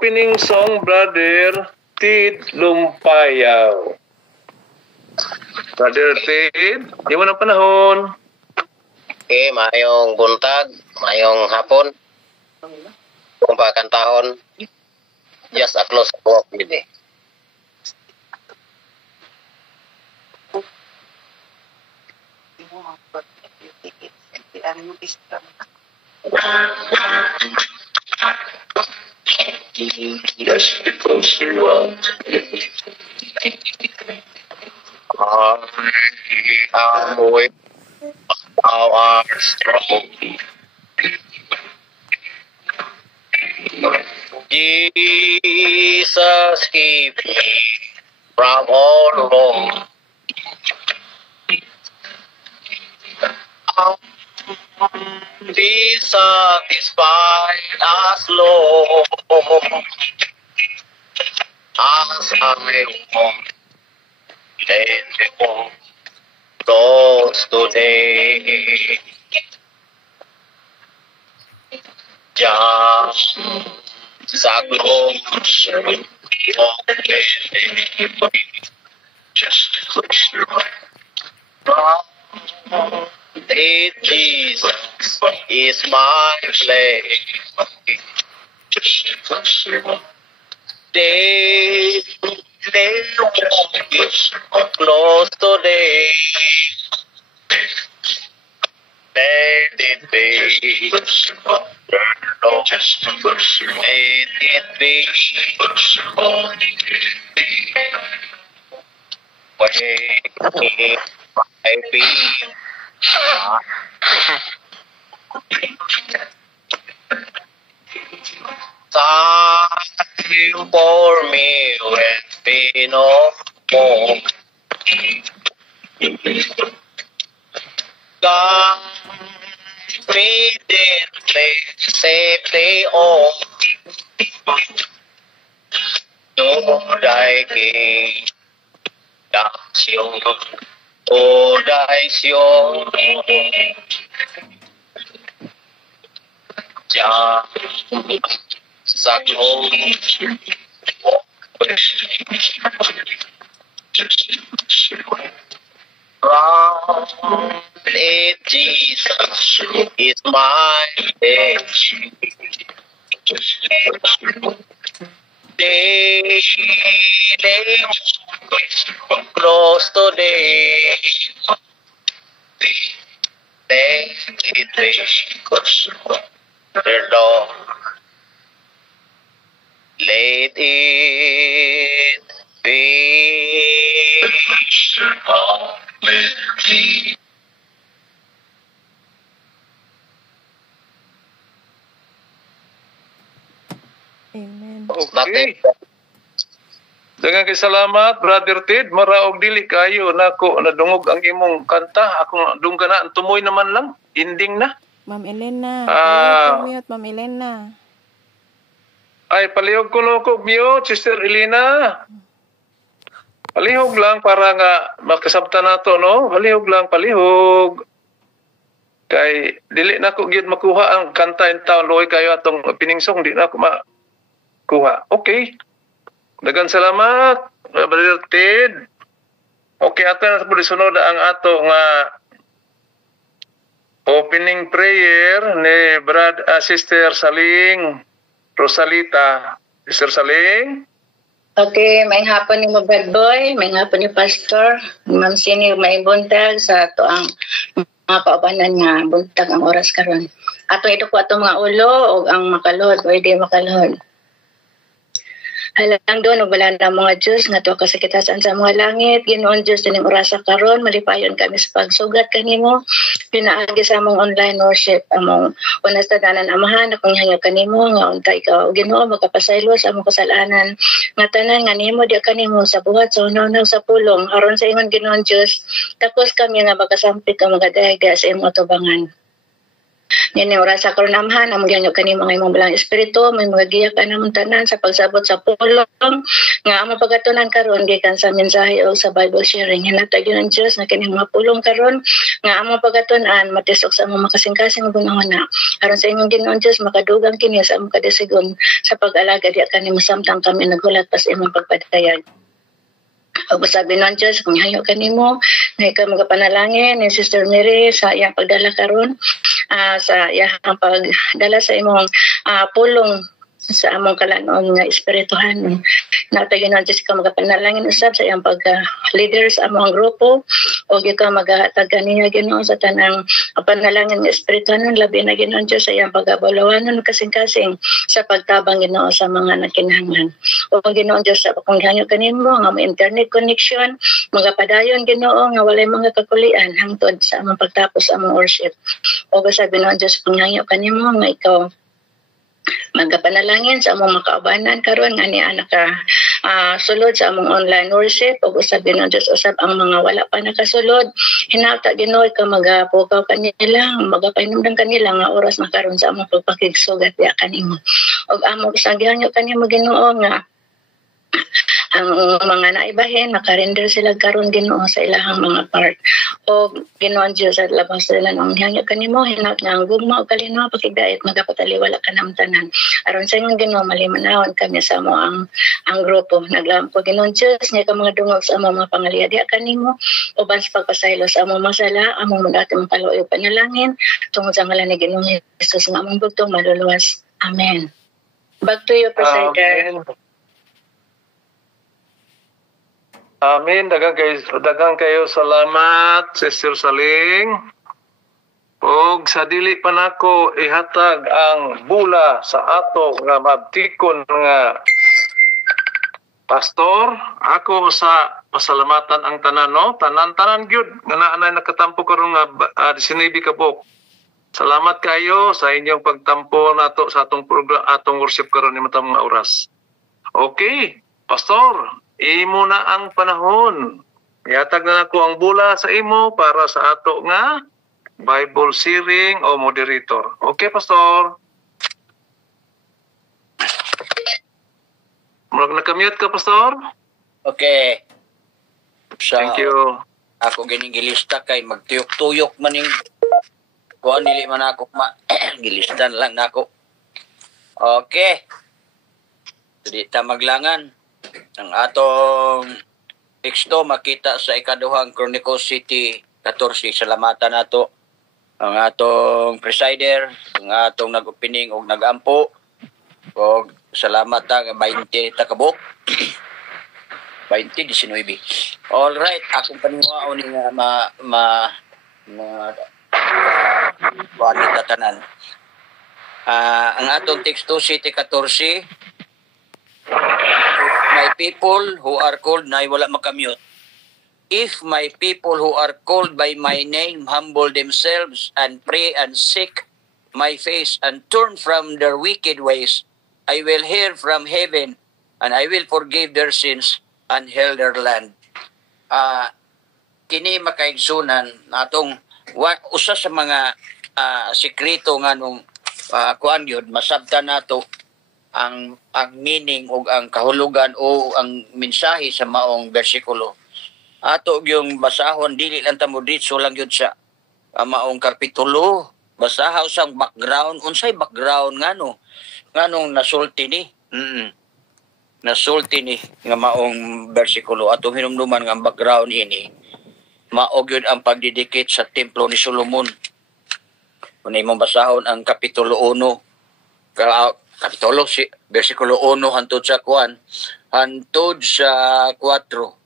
opening song, Brother Tid Lumpayaw. Brother Tid, di mo ng panahon. Okay, mayong buntag, mayong hapon. Kung pakantahon, just a close walk din eh. Just a closer walk. I'm with our strong. Jesus, keep me from all wrong. Be satisfied as Lord, as I walk, let me walk close today. Just sa close walk with me. Just a closer walk. It Jesus is my place. Just a closer walk. They walk close today. Let it be. Closer walk. Lord, Just a closer walk. let it be. Closer walk. Way I be. Time for me when we no more. God, we did safely all. No King, that's your, oh, that's your. Ja, sa close walk with round it, Jesus is my edge. They close today. They the Lord. Let it be. Amen. Okay. Daghang kay salamat, Brother Tid. Maraog dili kayo nako nadungog ang imong kanta. Ako dungga na tumoy naman lang. Ending na. Ma'am Elena. Mute, Ma'am Elena. Ay, palihog ko mute, Sister Elena. Palihog lang para nga makasabta na to, no? Palihog. Kay, dili na ko gyud makuha ang kanta in town. Loy kayo atong opening song, di na ako makuha. Okay. Dagan salamat, Brother Ted. Okay, ato na po sunod ang ato nga opening prayer ni Sister Saling Rosalita. Sister Saling? Okay, may hapon ni Brad Boy, may hapon ni Pastor, Ma'am Sini, may buntag sa ato ang mga paubanan nga buntag ang oras karon. Ato ito po ato mga ulo o ang makalod, pwede makalod. Halang doon, wala na mga Diyos, nga to kasakitasan sa mga langit, Ginoon Diyos, dining orasa karon, malipayon kami sa pagsugat kanimo, pinaagi sa among online worship, among unas tadanan amahan, akong hangyo kanimo, nga unta ikaw, Ginoo, magkapasaylo sa among kasalanan, nga tanan, nga nimo, di kanimo, sa buhat, sa unaw sa pulong, aron sa ingon Ginoon Diyos, tapos kami nga magasampit ang mga dahiga sa imong atubangan. Nini orasa karon amahan among gihanyo kani mga imong balang espiritu may mga giya ka namon tanan sa pagsabot sa pulong nga among pagatunan karon gikan sa mensahe o sa Bible sharing hinatag yun ang Dios na kini mga pulong karon nga among pagatunan matisok sa among makasing-kasing gunahona aron sa imong Ginoon Dios makadugang kini sa among kadasigon sa pag-alaga diya kani masamtang kami naghulat pas imong pagpadayon. O sabi ng Diyos, kung hayo ka nimo, na ikaw magapanalangin ni Sister Mary sa iyang pagdala karon sa iyang pagdala sa imong pulong sa among kalanon nga espirituhan. Natagin ng Diyos ikaw magapanalangin usab sa iyang pag-leader sa among grupo o ikaw maghatag kaniya Ginoo sa tanang panalangin nga espirituhan labi na Ginoo Diyos sa iyang pagabalawanon kasing-kasing sa pagtabang Ginoo sa mga nakinahanglan. O Ginoo Diyos sa kung hanyo kanimo nga may internet connection magapadayon Ginoo nga walay mga kakulian hangtod sa among pagtapos among worship. O sabi ng Diyos kung hanyo kanimo nga ikaw magapanalangin sa among makaubanan karon nga ni anak ka sulod sa among online worship ug usab ng Dios usab ang mga wala pa nakasulod hinata Ginoo ka magapukaw kanila magapainumdang kanila nga oras na karon sa among pagpakigsugat ya kanimo ug among gihanyo kanimo Ginoo nga ang mga naibahin makarender sila karon Ginoo sa ilahang mga part o Ginoo Dios at labas sila nang hangyo kanimo hinat nga ang gugma o kalinaw pakigdait magapataliwala ka nam tanan aron sa imong Ginoo malimanawon kami sa mo ang grupo naglampo Ginoo Dios nga ka mga dungog sa among mga pangaliyadya kanimo uban sa pagpasaylo sa among masala among dati mong kaluoy panalangin tungod sa ngalan ni Ginoo Hesus nga among bugtong maluluwas. Amen. Back to you, Presider. Amin. Dagang kayo salamat, Sister Saling. Og sa dili pa nako ihatag ang bula sa ato nga mabtikon nga pastor. Ako sa pasalamatan ang tanan no, tanan gyud nga naanay nakatampo karon nga 19 ka buok. Salamat kayo sa inyong pagtampo nato sa atong program, atong worship karon ni matang mga oras. Okay, pastor. Imo na ang panahon. Ihatag na nako ang bula sa imo para sa ato nga Bible sharing o moderator. Okay, pastor? Nakamute ka, pastor? Okay. Thank you. Ako ginigilista kay magtuyok-tuyok man yung kuan dili man ako gilistan lang nako. Okay. Dili ta maglangan. Ang atong teksto makita sa ikaduhang Chronicles City 14. Salamatan nato ang atong presider, ang atong nag-opening og nag-ampo. Og salamat ang 20 takabok. 20-19. All right, akong paniwao ni nga wanita tanan. Ang atong teksto City 14. My people who are called, na wala makamute. If my people who are called by my name humble themselves and pray and seek my face and turn from their wicked ways, I will hear from heaven and I will forgive their sins and heal their land. Kini makaigsunan atong usa sa mga sikreto nga nung kuan yun, masabtan nato ang meaning o ang kahulugan o ang mensahe sa maong bersikulo. Ato yung basahon, dili lang tamo ditso lang yun sa maong kapitulo. Basahaw sang background. Unsay background nga no? Nga nung nasulti ni. Nasulti ni nga maong bersikulo. Atong hinumduman nga background ini. Maog yun ang pagdidikit sa templo ni Solomon. Kung imong basahon ang kapitulo 1. Kapitulo, versikulo 1 hantod sa kuan, hantod sa 4.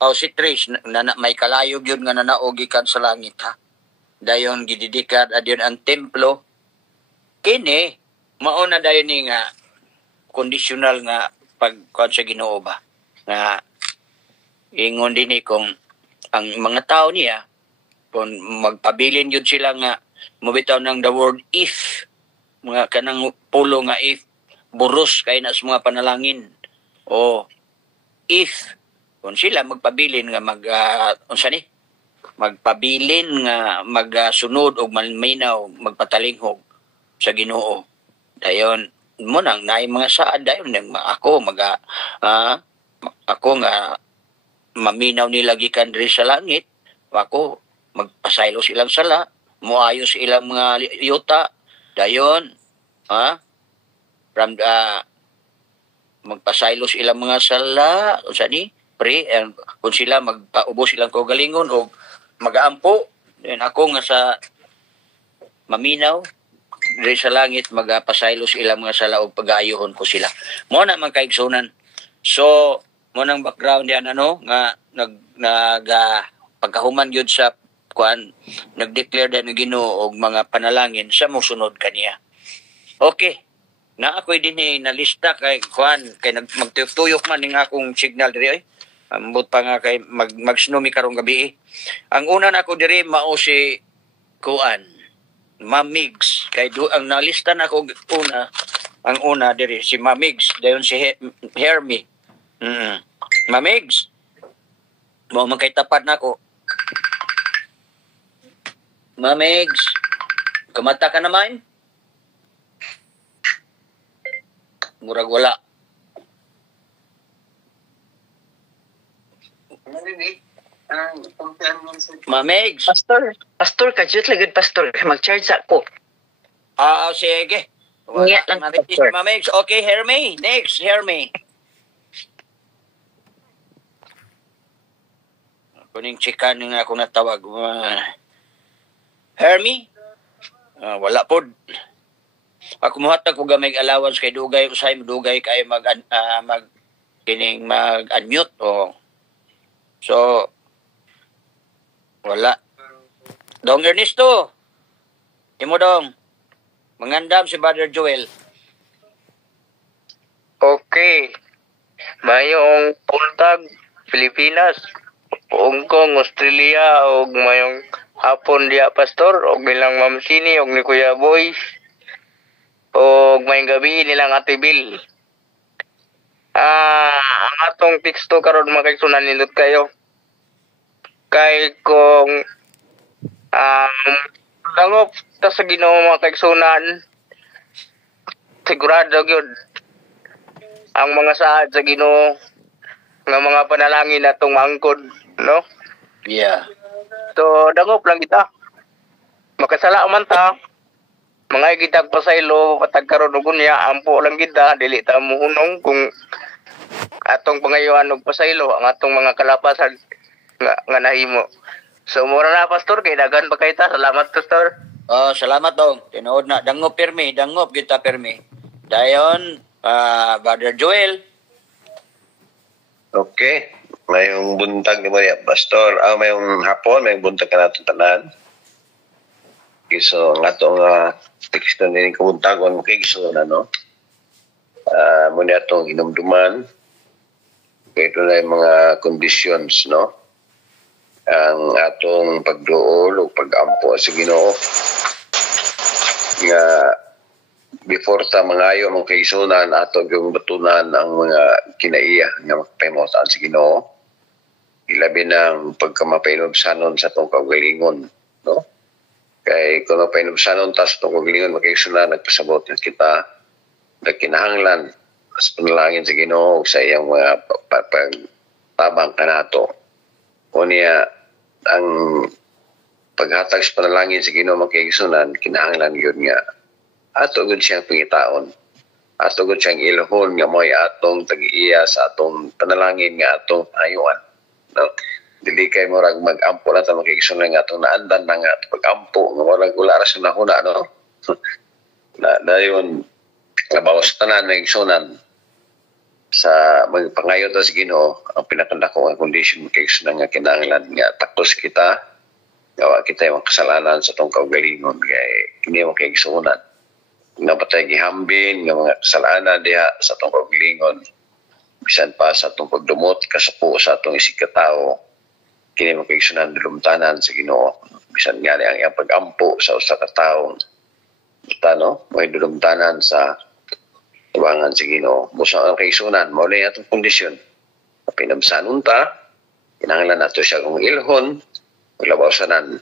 O si 3, may kalayog yun nga nanaog ikan sa langit ha. Dayon gididikad adyon ang templo. Kini, mauna dayon ni nga conditional nga pagkuan sa Ginoo ba. Nga ingon din kung ang mga tao niya, kung magpabilin yun sila nga, mabitaw ng the word if, mga kanang pulo nga if buros kay na sa mga panalangin o if kung sila magpabilin nga unsa ni magpabilin nga magsunod og malminaw magpatalinghog sa Ginoo. Dayon mo nang naay mga saad dayon ako ako nga maminaw nila gikan diri sa langit. Ako magpasaylo silang sala, moayos ilang mga yuta. Dayon magpasaylo ilang mga sala unsa ni kung sila magpaubos silang kaugalingon o magaampo, then ako nga sa maminaw diri sa langit magapasaylos ilang mga sala og pagayohon ko sila. Mo na man kaigsunan. So mo nang background yan nga pagkahuman gyud sa kuan nagdeclare din ng Ginoo og mga panalangin sa mosunod kaniya. Okay. Na ako'y din nalista kay kuan kay magtuyok man ning akong signal diri oy. Ambot pa nga kay magsinumi karong gabi. Ang una na ako diri mao si kuan Mamigs kay ang nalista na ako ang una diri si Mamigs dayon si Hermie. Mamigs mo man kay tapat nako. Mamigs kumata ka naman? Murag wala. Mamigs. Pastor, kajut lagid pastor. Mag-charge ako. Sige. Nga lang, pastor. Mamigs. Okay, Hermie. Next, Hermie. Kuning chikan nga ako natawag. Hermie? Wala po. Ako muhatag ko gamay allowance kay dugay usay dugay kay mag-unmute o so wala. Dong Ernesto. Imo dong. Mangandam si Brother Joel. Okay. Mayong puntag Pilipinas, Hong Kong, Australia ug mayong hapon diya pastor og nilang Ma'am Sini og ni Kuya Boy. Og mayong gabi nilang Ate Bill. Ang atong teksto karon makigsunan nindot kayo. Kay kung langop ta sa Ginoo mga kaigsunan, sigurado gyud ang mga saad sa Ginoo nga mga panalangin natong maangkod, no? Yeah. So dangop lang kita. Makasala man ta. Mga gitag pasaylo patag karon og unya ampo lang kita dili ta muhunong kung atong pangayoan og pasaylo ang atong mga kalapasan nga nahimo. So mura na pastor kay dagan pa kay ta. Salamat pastor. Salamat dong. Tinuod na dangop pirmi, dangop kita pirmi. Dayon Brother Joel. Okay. Mayong buntag ni Maria pastor. Mayong hapon, mayong buntag ka natin tanan. So nga itong teksto nilang kabuntagon mo kay Giso na, no? Muna itong inumduman. Kaya ito na yung mga conditions, no? Ang atong pagduol o pag-ampo sa Ginoo. Nga before ta mangayo mong kaisunan ato yung batunan ang mga kinaiya nga makapahimutan sa Ginoo. Ilabi ng pagkamapainomsanon sa itong kaugalingon, no? Kay kung painubsanon tas itong kagalingon makaisunan nagpasabot na kita nagkinahanglan sa panalangin sa Ginoo sa iyang mga pagtabang kanato. O niya ang paghatag sa panalangin sa Ginoo makaisunan kinahanglan yun nga ato gud siyang pangitaon, ato gud siyang ilhon nga mo'y atong tag-iya sa atong panalangin nga atong ayuan, no? Dili kay murag mag-ampo na ta makikisunan nga atong naandan na nga pag-ampo nga murag wala ra sa nahuna, no? Dayon nabawas tanan na igsunan sa magpangayo ta sa Ginoo ang pinakandako nga condition makikisunan nga kinahanglan nga takos kita gawa kita yung kasalanan sa itong kaugalingon kay hindi mo kaigsunan nga patay gihambin nga mga kasalanan diha sa itong kaugalingon bisan pa sa itong pagdumot kasapo sa itong isig katao kini mo kaigsunan dulumtanan sa Ginoo bisan nga ang iyang pag-ampo sa usa ka tawo no may dulumtanan sa tubangan sa Ginoo busa ang kaigsunan mao na atong kondisyon pinabsanon ta kinahanglan nato siya kung ilhon labasanan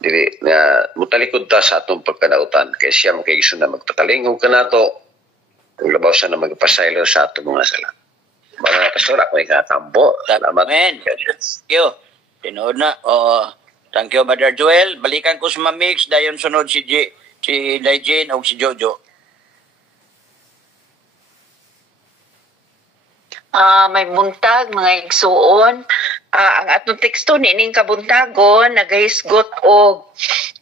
dili nga mutalikod ta sa atong pagkanautan kay siya makaiso na magtatalingog kanato ug labasan na magpasaylo sa atong mga sala. Mga pastor, ako ikatampo. Salamat. Amen. Thank you. Tinood na. Thank you, Brother Joel. Balikan ko sa Mamix. Dayon sunod si Daijin o si Jojo. May buntag, mga igsuon. Ang atong teksto nining kabuntagon, nagahisgot og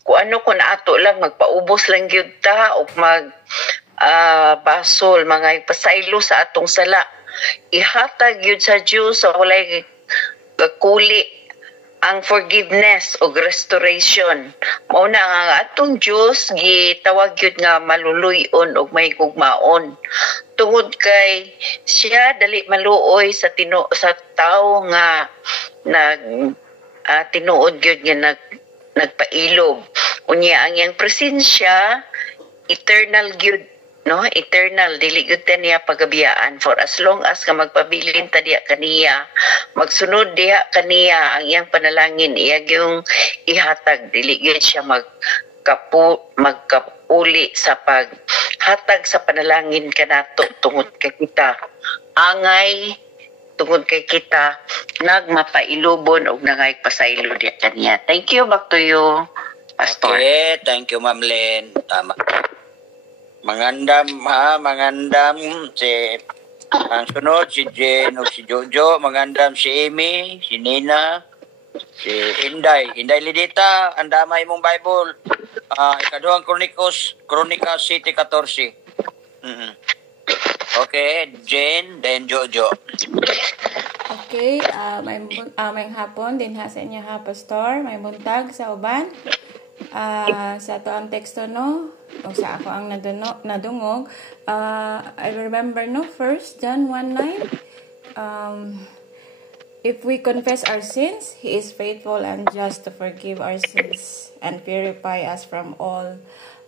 kung ano kung ato lang, magpaubos lang gyud ta o basol, mga ipasaylo sa atong sala. Ihatag yun sa Diyos sa walay kuli ang forgiveness o restoration. Mauna nga atong Diyos gitawag yun nga maluluyon o may gugmaon. Tungod kay siya dali maluoy sa tao nga tinuod yun nga nagpailob. Unya ang iyang presensya eternal gyud, no? Eternal, dili gyud niya pagabiyaan for as long as ka magpabilin ta diha kaniya, magsunod diha kaniya ang iyang panalangin, iya yung ihatag, dili gyud siya magkapuli sa paghatag sa panalangin kanato tungod kay kita. Angay tungod kay kita nagmapailubon og nangay pasaylo diha kaniya. Thank you, back to you, Pastor. Okay, thank you, Ma'am Len. Tama. Mangandam si ang sunod si Jen o si Jojo, mangandam si Amy, si Nina, si Inday Lidita, andamay mong Bible. Ikaduhang Chronicles City 14. Okay, Jen, then Jojo. Okay, may hapon din sa inyo ha, Pastor. May buntag sa uban. Sa to ang teksto no o sa ako ang nadungog I remember no 1 John 1:9 if we confess our sins, He is faithful and just to forgive our sins and purify us from all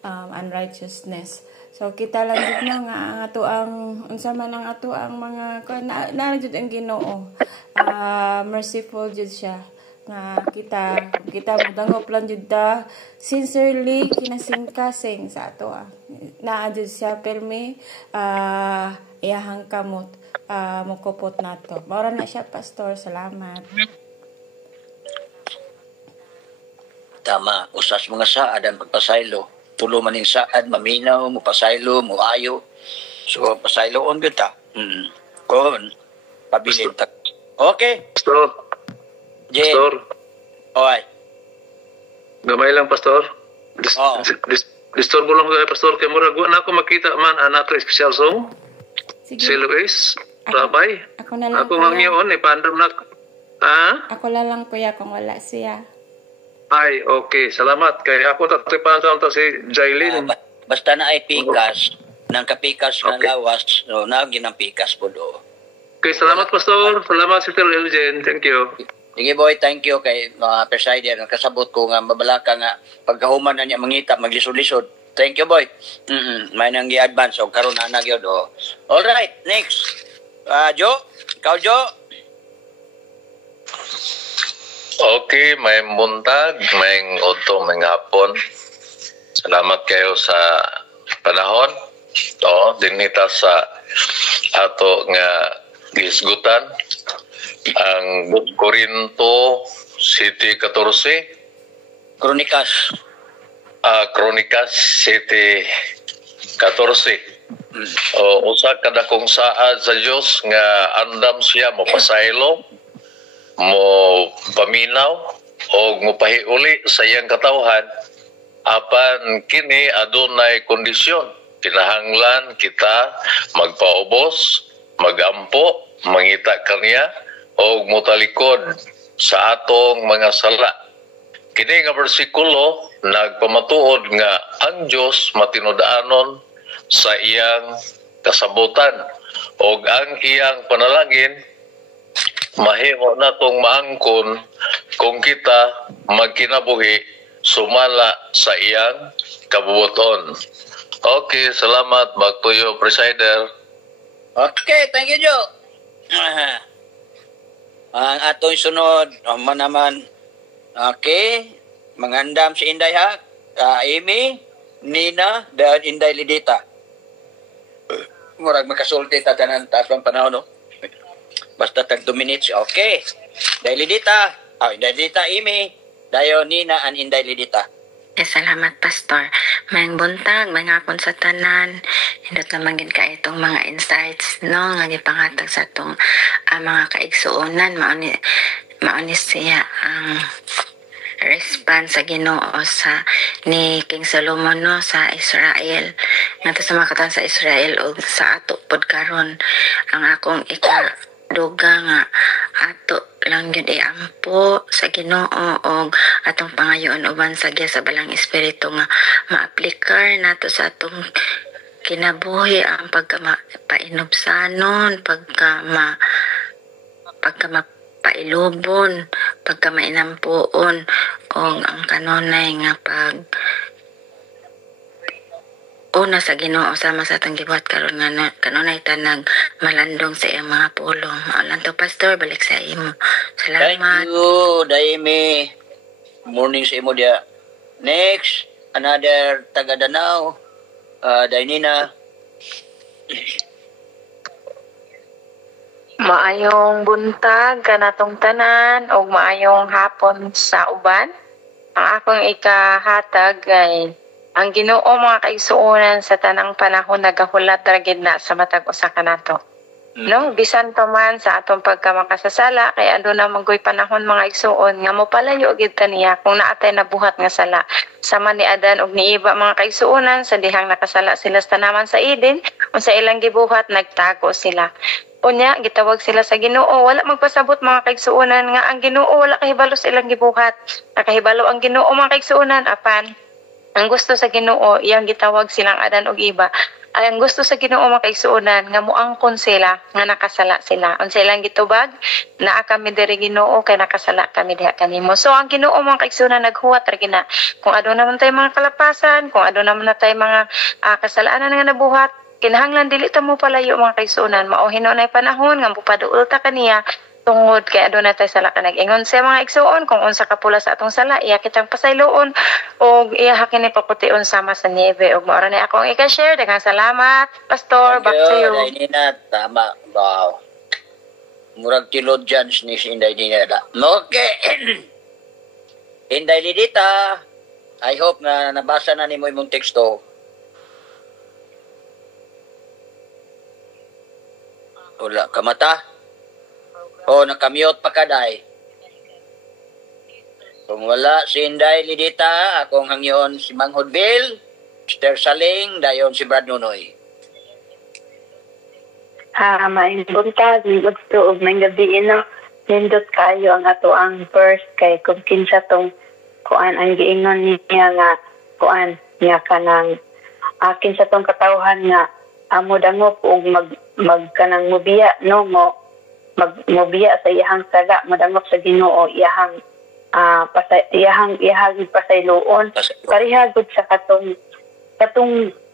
unrighteousness. So kita lang jud no nga ang ato ang unsa man ang ato ang mga na jud ang Ginoo, merciful jud siya nga kita magdangop lang jud ta sincerely kinasing-kasing sa ato naa jud siya permi iyahang kamot mukupot nato. Maura na siya, Pastor. Salamat. Tama, usas mga saad ang pagpasaylo. Tulo maning saad, maminaw, mupasaylo, muayo. So pasaylo on gyud ta. Kon pabilin ta. Okay. Pastor. Jen. Pastor. Oy. Gamay lang, Pastor. Disturbo lang ko, Pastor. Kaya mura, na ako makita man anato special song. Sige. Si Luis, Rabay. Ako na lang. Ako nga ngayon, pandam na. Ako na lang, kuya, kung wala siya. Ay, okay. Salamat. Kaya ako tatipan sa si Jailin. Basta na ay pikas, nang kapikas ng lawas, no, nagin ang pikas po do. Okay, salamat, Pastor. Salamat, Sister Eljen. Thank you. Sige boy, thank you kay mga presider. Kasabot ko nga mabalaka nga pagkahuman na niya mangita, maglisod-lisod. Thank you boy. May nang i-advance o karon na nagyod. All right, next. Jo, ikaw Jo. Okay, may buntag, may udto, may hapon. Salamat kayo sa panahon. Dinita sa ato nga gisgutan ang Corinto City 14. Kronikas City 14. Usa kada kong saad sa Dios nga andam siya mo pasaylo, mo paminaw o mo pahiuli sa iyang katawhan apan kini adunay kondisyon. Kinahanglan kita magpaubos, magampo, mangita kaniya o mutalikod sa atong mga sala. Kini nga bersikulo nagpamatuod nga ang Dios matinudaanon sa iyang kasabutan o ang iyang panalangin mahimo natong maangkon kung kita magkinabuhi sumala sa iyang kabubuton. Okay, salamat. Back to you, Presider. Okay, thank you Jo. Ang atong sunod naman Okay. Mangandam si Inday ha. Amy, Nina, dan Inday Lidita. Murag makasulti ta tanan tatlong panahon no. Basta tag 2 minutes. Okay. Inday Lidita. Inday Lidita, Amy. Dayo Nina and Inday Lidita. Salamat, Pastor. Mayang buntag, mga hapon sa tanan. Hindot naman gin ka itong mga insights, no? Nga gipangatag sa itong mga kaigsuonan. Mauni siya ang response sa Ginoo sa ni King Solomon, no, sa Israel. Nga sa mga katan sa Israel o sa ato pod karon ang akong ikaduga nga ato lang yun ampo sa Ginoo o atong pangayoon uban sa giya sa balang espiritu nga maaplikar nato sa atong kinabuhi ang pagkamapainobsanon, pagkamapailubon, pagkamainampuon o ang kanunay nga pag una sa Ginoo sama sa atong gibuhat karon nga kanunay tanang malandong sa iyang mga pulong. Maulan to, Pastor, balik sa imo. Salamat. Thank you, Daimi. Morning sa imo dia. Next, another taga Danau, Dainina. Maayong buntag kanatong tanan o maayong hapon sa uban. Ang akong ikahatag ay ang Ginoo mga kaigsuonan sa tanang panahon nagahulat ra gid na sa matag usa kanato. No, bisan pa man sa atong pagkamakasasala kay aduna mangoy panahon mga igsuon nga mopalayo gid kaniya kung naatay nabuhat nga sala. Sama ni Adan ug ni Eva mga kaigsuonan sa dihang nakasala sila sa tanaman sa Eden, unsa ilang gibuhat nagtago sila. Unya gitawag sila sa Ginoo, wala magpasabot mga kaigsuonan nga ang Ginoo wala kahibalo sa ilang gibuhat. Nakahibalo ang Ginoo mga kaigsuonan apan ang gusto sa Ginoo iyang gitawag silang Adan ug Eva. Ay ang gusto sa Ginoo mga kaigsuonan nga moangkon sila nga nakasala sila. Unsa ilang gitubag? Naa kami diri Ginoo kay nakasala kami diha kanimo. So ang Ginoo mga kaigsuonan naghuwat ra gina. Kung aduna man tay mga kalapasan, kung aduna man tay mga kasalaanan nga nabuhat, kinahanglan dili ta mo palayo mga kaigsuonan. Mao hinunay panahon nga mupaduol ta kaniya tungod kay aduna tay sala ka nag-ingon sa mga igsuon kung unsa ka pula sa atong sala iya kitang pasayloon og iya kini paputiun sama sa niebe og mao ra ni akong ika-share. Daghang salamat, Pastor. Back to you. Dainina, tama. Wow. Murag tilod dyan ni si Inday Nina. Okay. Inday Lidita, I hope na nabasa na ni mo imong teksto. Wala ka mata? O, nakamute pa ka, Day. Kung wala si Inday Lidita, akong hangyon si Manghod Bill, Mr. Saling, dayon si Brad Nunoy. Maayong buntag, gusto og may gabi no. Nindot kayo ang ato ang first kay kung kinsa tong kuan ang giingon niya nga kuan niya kanang kinsa tong katawhan nga amo dangop og magkanang mubiya no mo magmubiya sa iyahang sala madangop sa Ginoo iyahang iyahang pasayloon pareha gud sa katong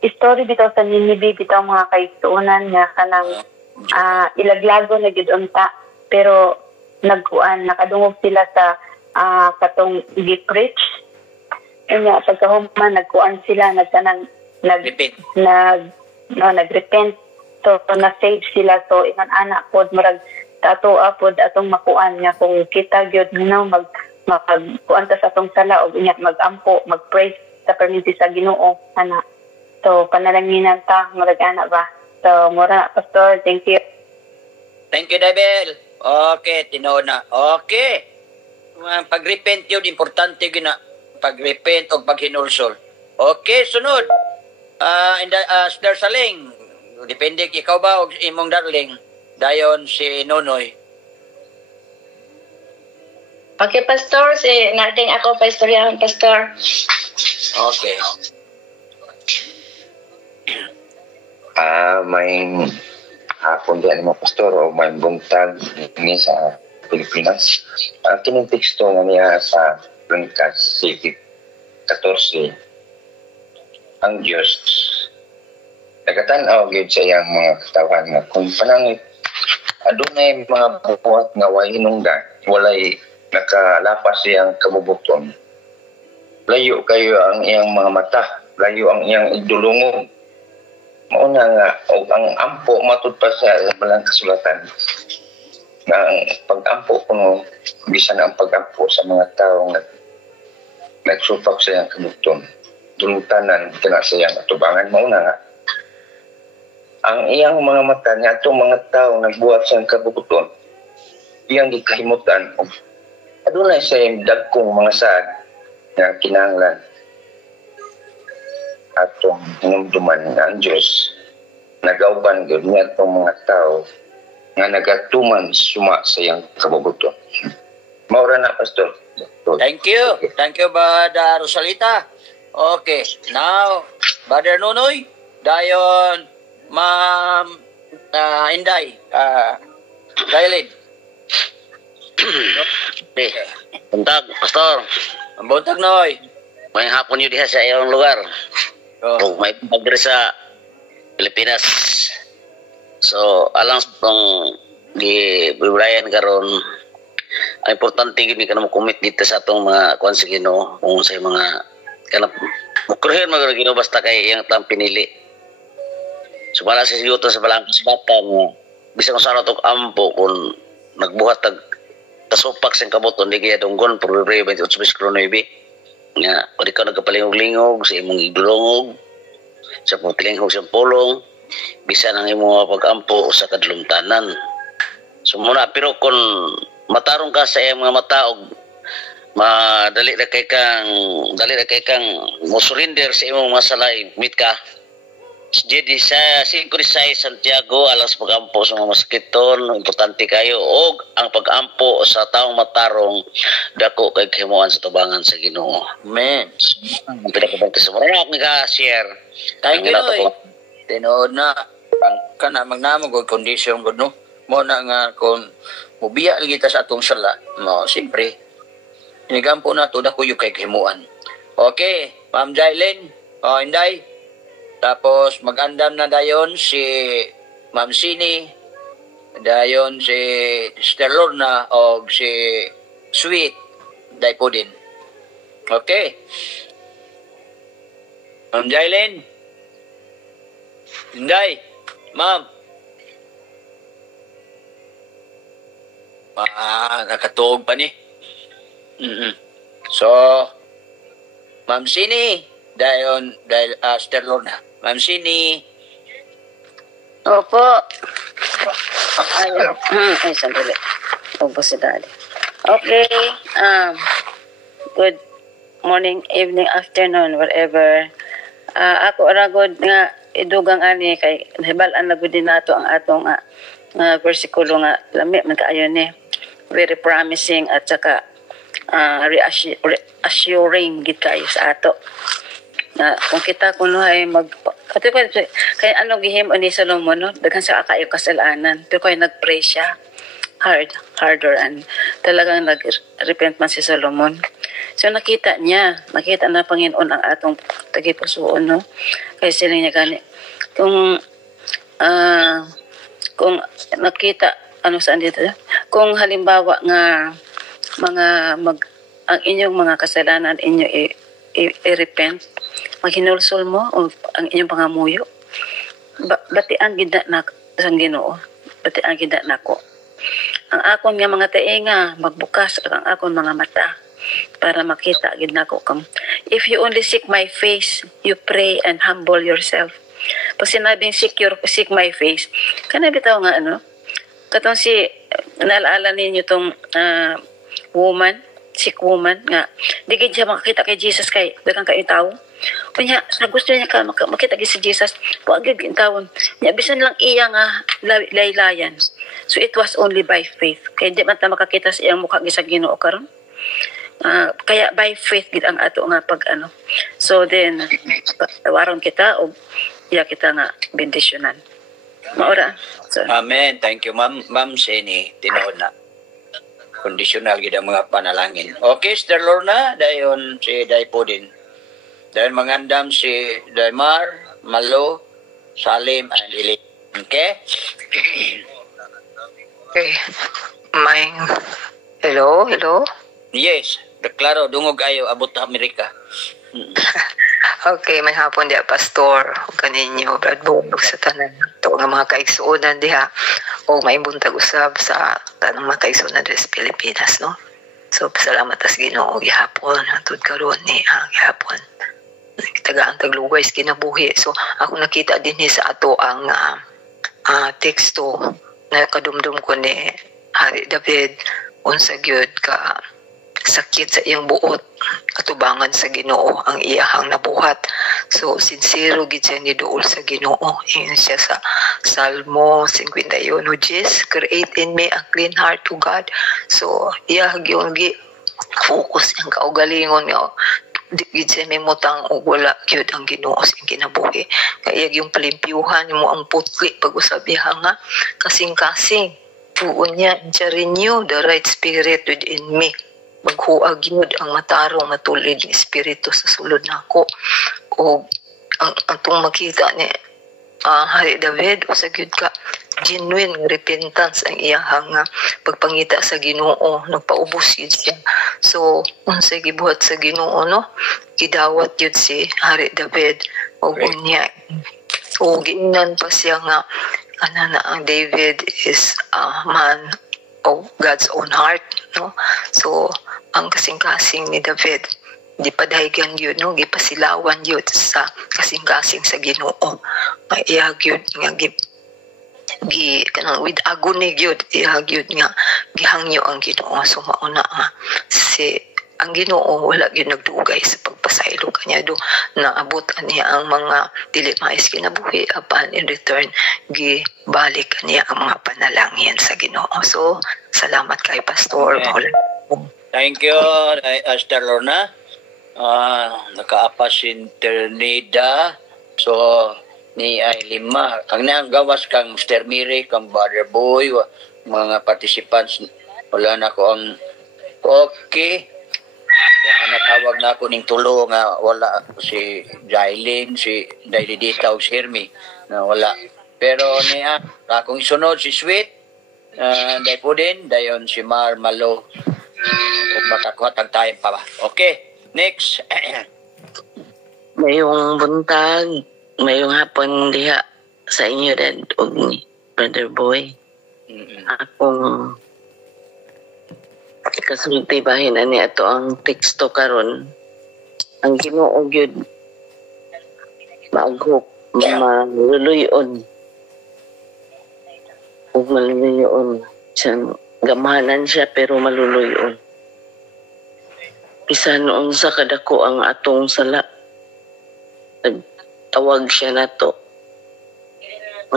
story bitaw sa Ninibe bitaw mga kaigsuonan nga kanang ilaglago na gid unta pero nakadungog sila sa katong gi-preach nya pagkahuman nagkuan sila nagrepent so na-save sila so ingon anak pod murag tato apod atong makuan nga kung kita gyud magkuan ta sa atong sala og inya magampo magpray sa perminti sa Ginoo ana so panalanginan ta murag ana ba so mura Pastor. Thank you Dabel. Okay, tinood na. Okay. Pag-repent yun, importante gina. Pag-repent o pag-hinulsol. Okay, sunod. Sir Saling, depende ikaw ba o imong darling? Dayon si Nonoy. Okay, Pastor. Si nating ako, Pastoryahan, Pastor. Okay. May hapon din mo Pastor o may buntag ni sa Pilipinas. Ang kining teksto nga niya sa Lucas 14, ang Diyos nagatan-aw gyud sa iyang mga katawan nga kung panangit adunay mga buhat nga way hinungdan walay nakalapas siyang kabubuton. Layo kayo ang iyang mga mata, layo ang iyang idulungog. Mauna nga, o ang ampo matud pa sa balang kasulatan. Na ang pag-ampo kuno, bisan ang pag-ampo sa mga tao nga nagsupak sa iyang kabubuton. Dulutanan, kana sa iyang atubangan, mauna nga. Ang iyang mga mata niya, itong mga tao nagbuhat sa iyang kabubuton, iyang gikahimutan. Adunay sa iyang dagkong mga saad na kinahanglan atong hinumduman ang Diyos. Nagauban gud niya itong mga tao nga nagatuman suma sa iyang kabubuton. Maura na, Pastor. Thank you. Thank you, Brother Rosalita. Okay. Now, Brother Nunoy, dayon, Ma'am Inday, Dailin. Buntag, Pastor. Ang buntag, Noy. May hapon yun diha sa iyong lugar. Oh. May pagdiri sa Pilipinas. So, alang sa itong gibibrayan karon, ang importante yun ka na makumit dito sa itong mga kuwan sa Ginoo, kung sa mga kanap mukruhin mga Ginoo basta kay iyang tang pinili. So, para sa siyuto sa balang kasbatan, bisa kung saan itong ampo kung nagbuhat tasupak sa kabuton, di kaya tunggon, Proverbio 28:9. Nga, kung ikaw nagkapalingog-lingog sa imong idulongog, sa pagtilingog sa pulong, bisa nang imong pag-ampo sa kadulumtanan. So muna, pero kung matarong ka sa iyang mga mata o dali na kay kang mo-surrender sa imong masalay, mit ka. Jadi sa 5:16 Santiago alas pag-ampo sa mga maskiton, importante kayo og ang pag-ampo sa taong matarong dako kay himuan sa tubangan sa Ginoo. Amen. Ang pinakabante sa mga nag-share. Thank you, Noy. Tinood na ang kana magnamog og condition gud no. Mo na nga kung mubiya lagi ta sa atong sala, no, siyempre. Inigampo na to dako yung kay himuan. Okay, Ma'am Jailin, Inday. Tapos mag-andam na dayon si Ma'am Sini, dayon si Sister Lorna o si Sweet, day po din. Okay. Ma'am Jailin. Inday. Ma'am. Nakatuog pa ni. So, Ma'am Sini, dayon Sister Lorna. Ma'am Sini. Opo. Ay, sandali. Opo si Daddy. Okay. Good morning, evening, afternoon, wherever. Ako ragod nga idugang ani kay nahibalan na gud din nato ang atong bersikulo nga lami man kaayo ni. Very promising at saka reassuring gid kayo sa ato. Kung kita kuno ay kay ano gihim ni Solomon no, daghan sa kayo kasalanan pero kay nagpray siya harder and talagang nag-repent man si Solomon. So nakita na Panginoon ang atong tagipusoon no, kay sila niya gani kung nakita ano saan dito kung halimbawa nga ang inyong mga kasalanan inyo i-repent, maghinulsol mo o ang inyong pangamuyo. Batian gid na sang Ginoo. Batian gid nako. Ang akon nga mga tainga magbukas ang akon mga mata para makita gid nako kung if you only seek my face, you pray and humble yourself. Pag sinabing seek my face, kana bitaw nga ano? Katong si naalala ninyo tong sick woman nga di gid siya makakita kay Jesus kay daghang kay tao kunya sa gusto niya ka makita gid si Jesus wa gid tawon nya bisan lang iya nga laylayan. So it was only by faith kay di man ta makakita sa iyang mukha sa Ginoo karon. Kaya by faith gid ang ato nga pag ano. So then tawaron kita o iya kita nga bendisyonan. Maura. So, Amen. Thank you, Ma'am Sini. Tinood na. Conditional gid ang mga panalangin. Okay, Sister Lorna, dayon si Daipo din. Dayon mangandam si Daimar, Malo, Salim, and Ili. Okay? Okay. May Hello, hello. Yes, klaro dungog ayo abot ta Amerika. Okay, may hapon diha pastor kaninyo Brad Bog sa tanan to nga mga kaigsuonan diha o may buntag usab sa tanang mga kaigsuonan sa Pilipinas, no. So pasalamat as Ginoo gihapon hangtod karon ni gihapon. Tagaan taglugay sa kinabuhi. So ako nakita din sa ato ang teksto na kadumdum ko ni Hari David unsa gyud ka sakit sa iyang buot atubangan sa Ginoo ang iyahang nabuhat. So sincero gid siya ni duol sa Ginoo. Ingon siya sa Salmo 51, create in me a clean heart to God. So iya gyud focus ang kaugalingon nga di gid siya may mutang og wala gyud ang Ginoo sa kinabuhi. Kaya yung palimpyuhan mo ang putli pag-usab iha nga kasing-kasing tuon niya renew the right spirit within me. Maghuag yun ang matarong matulid ng espiritu sa sulod nako. O ang atong makita ni Hari David o sa gyud ka genuine repentance ang iyahang pagpangita sa Ginoo, nagpaubos yun siya. So unsay gibuhat sa Ginoo, no, gidawat yun si Hari David o unya o giingnan pa siya nga na ang David is a man of God's own heart, no. So ang kasing-kasing ni David di padaygan yun, no, gipasilawan yun sa kasing-kasing sa Ginoo. Iya yun nga kanang with agony yun, iya yun nga gihangyo ang Ginoo. So mauna si ang Ginoo wala yun nagdugay sa pagpasaylo kanya do naabot niya ang mga dili mais kinabuhi apan in return gibalik niya ang mga panalangin sa Ginoo. So salamat kay Pastor. Okay. Thank you, Esther Lorna. Nakaapa si Ternida. So, ni ay 5. Ang nang gawas kang Mr. Miri, kang Brother Boy, mga participants, wala na ko ang okay. Kaya natawag na ako ning tulo nga wala si Jailin, si Dailidita o si Hermie na wala. Pero niya, akong isunod si Sweet, day po din, dayon si Mar Malo. Kung makakuha tang time pa ba. Okay, next. Mayong buntag, mayong hapon diha sa inyo dad og ni Brother Boy. Akong kasulti bahin ani ato ang teksto karon. Ang Ginoo gyud maaghop maluluyon. Ug maluluyon siya, gamahanan siya pero maluluyon. Bisan unsa kadako ang atong sala, tawag siya nato.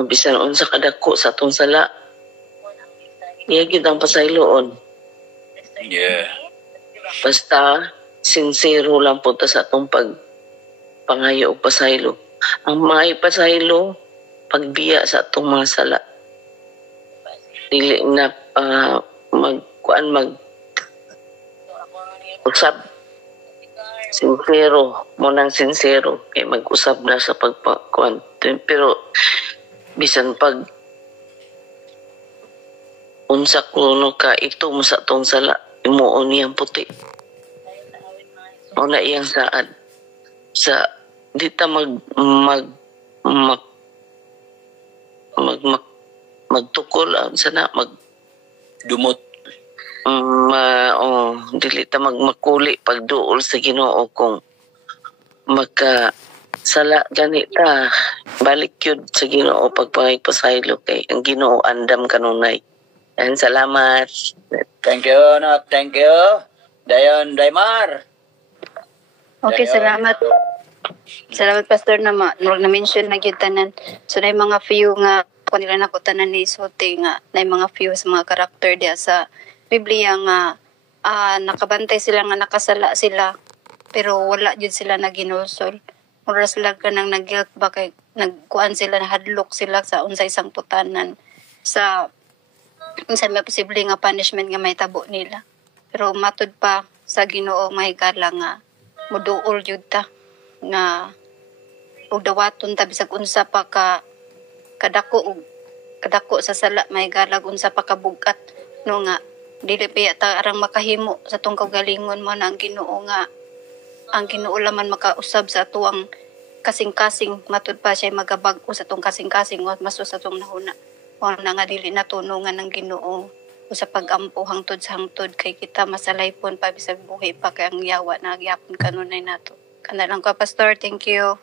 Bisan unsa kadako sa atong sala, iya gyud ang pasayloon. Yeah. Basta sincero lang po ta sa atong pangayo o pasaylo. Ang mga pasaylo pagbiya sa atong mga sala. Dili na usab sincero mo nang sincero kay mag-usab na sa pagpakuan. Pero bisan pag unsa kuno ka ito mo sa atong sala imuon niyang puti o na iyang saad sa dita magtukol sana dumot dili ta magmakuli pagduol sa Ginoo kung maka sala ganita balik yun sa Ginoo pagpangipasaylo kay ang Ginoo andam kanunay. And salamat. Thank you, no, thank you. Dayon Daymar. Okay, salamat. Salamat Pastor na na-mention na gyud tanan. So na mga few nga kanila nako tanan ni Sote nga na mga few sa mga karakter dia sa Biblia nga nakabantay sila nga nakasala sila pero wala jud sila naginulsol. Mura sila kanang nag-guilt ba kay nagkuan sila nahadlok sila sa unsay isang putanan sa unsa may posible nga punishment nga may tabo nila. Pero matud pa sa Ginoo mahigala nga moduol jud ta nga ug dawaton ta bisag unsa pa ka kadako sa sala may galag unsa pa kabugat no nga dili pa ta arang makahimo sa tong kaugalingon mo na ang Ginoo nga ang Ginoo laman makausab sa atuang kasing-kasing matud pa siya magabag-o sa tong kasing-kasing o maso sa tong nahuna. O na nga dili natulungan ng Ginoo o sa pag-ampo hangtod sa hangtod kay kita masalaypon pa bisag buhi pa kay ang yawa na agyapon kanunay nato. Kana lang ko, Pastor. Thank you.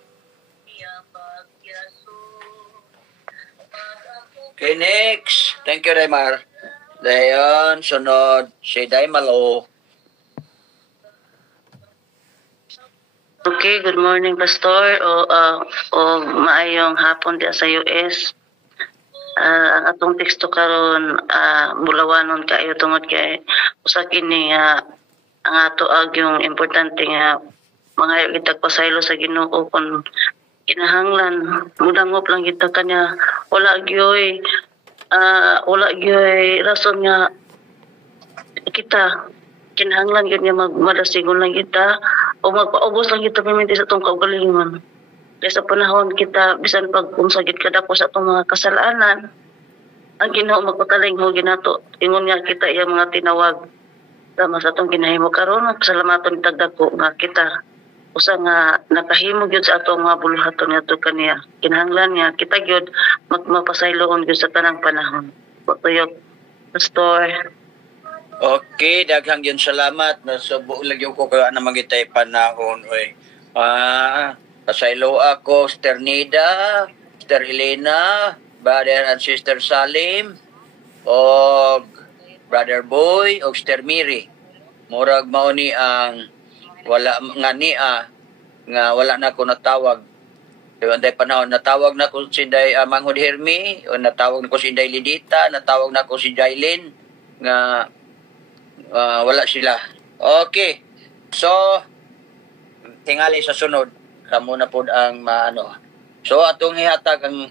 Okay, next. Thank you, Raymar. Dayon, sunod, si Daimalo. Okay, good morning, Pastor. O maayong hapon diya sa US. Ang atong teksto karon bulawanon kayo tungod kay usa kini ang ato yung importante nga mga kita pasaylo sa Ginoo kon kinahanglan mudangop lang kita kanya wala gyoy rason nga kita kinahanglan gyud nga magmadasigon lang kita o magpaubos lang kita piminti sa tong kaugalingon. Kaya sa panahon kita, bisan pag kumsagit ka dako sa itong mga kasalanan, ang Ginoo magpakalinghog ginato. Ingon nga kita iya mga tinawag. Tama sa itong ginahimo karon salamaton tagdako nga kita. Usa nga nakahimo gyud sa atong mga buluhaton nga to kaniya. Kinahanglan nga kita gyud magmapasayloon gyud sa tanang panahon. Patuyok, Pastor. Okay, daghang yun salamat. Nasubo lagi ko kaya na magitay panahon. Pasaylo ako, Sister Nida, Sister Elena, Brother and Sister Salim, o Brother Boy, o Sister Miri. Murag mao ni ang wala nga niya nga wala na ko natawag. Diyan day panahon natawag na ko si Day Manghod Hermi, o natawag na ko si Day Lidita, natawag na ko si Jailin nga wala sila. Okay. So tingali sa sunod kamo na pod ang maano. So atong ihatag ang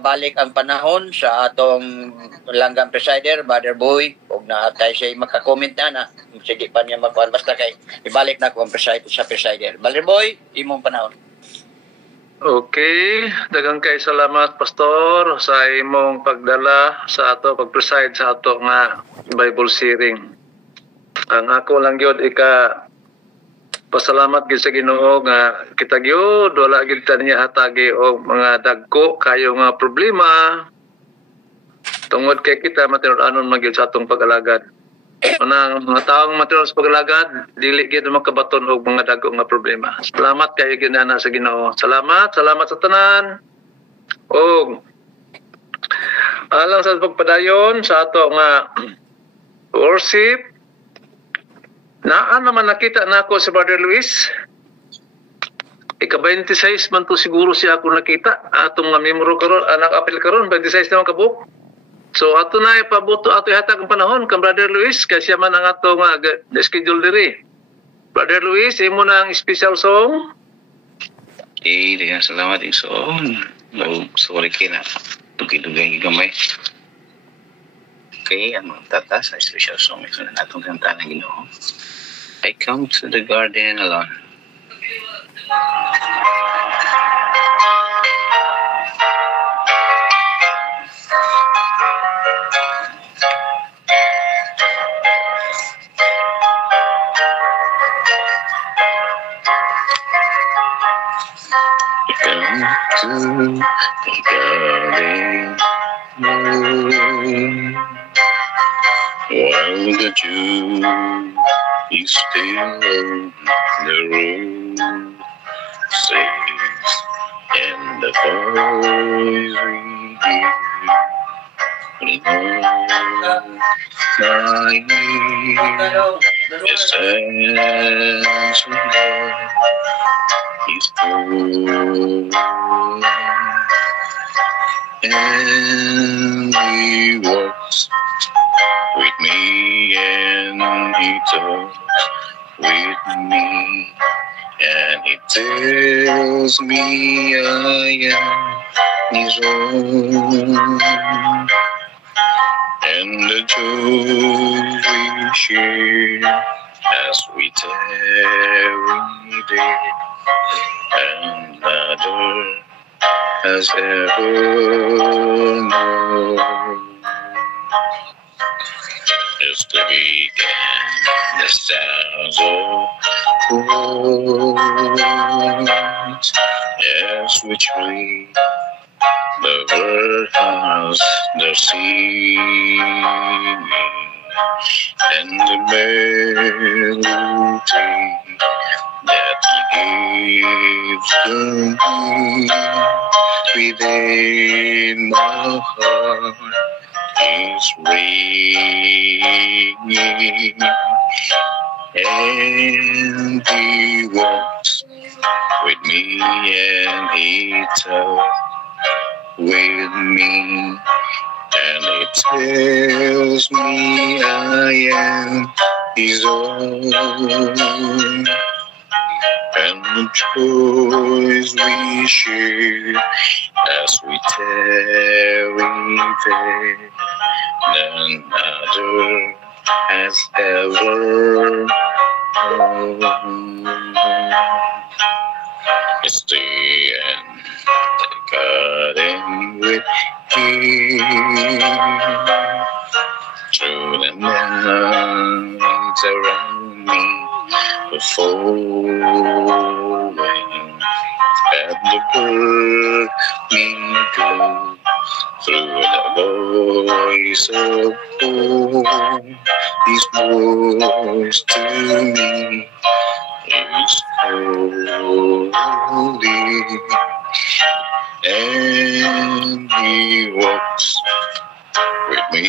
balik ang panahon sa atong langgang presider, Brother Boy, ug naatay siya maka-comment na sige pa niya magkuhan basta kay ibalik na ko ang presider. Brother Boy, imong panahon. Okay, daghang kay salamat Pastor sa imong pagdala sa ato pag-preside sa ato nga Bible sharing. Ang ako lang gyud pasalamat gid sa Ginoo nga kita gyud wala gid ta niya hatagi og mga dagko kayo nga problema tungod kay kita matinud-anon man gyud sa atong pag-alagad. Unang mga taong matinud sa pag-alagad dili gid makabaton og mga dagko nga problema. Salamat kayo ginana sa Ginoo. Salamat sa tanan. Og alang sa pagpadayon sa ato nga worship naan naman nakita na ako si Brother Luis. Ika-26 man to siguro siya ako nakita. Atong nga memoro karon, anak apel karon 26 naman kabuk. So ato na ipabuto ato ihatag ang panahon kang Brother Luis kasi siya man ang ato nga schedule diri. Brother Luis, imo na ang special song. Dengan salamat yung song. Sorry kina. Tugidugay gamay. Okay, ang tata sa special song ito na natong kanta ng Ginoo. I come to the garden alone. While the dew is still on the road, says, and the voice we hear, my the sense of love is full, and he walks with me and he talks with me and he tells me I am his own, and the joy we share as we tarry day another has ever known. The just the weekend, the sounds of words as we tree, the birdhouse, the singing, and the melody that he gives to me within my heart is ringing, and he walks with me and he talks with me, and he tells me I am his own, and the joys we share as we tarry there, none other has ever known. Stay and garden with him through the nights around me, falling at the bird me go through the voice of home. His voice to me is holy, and he walks with me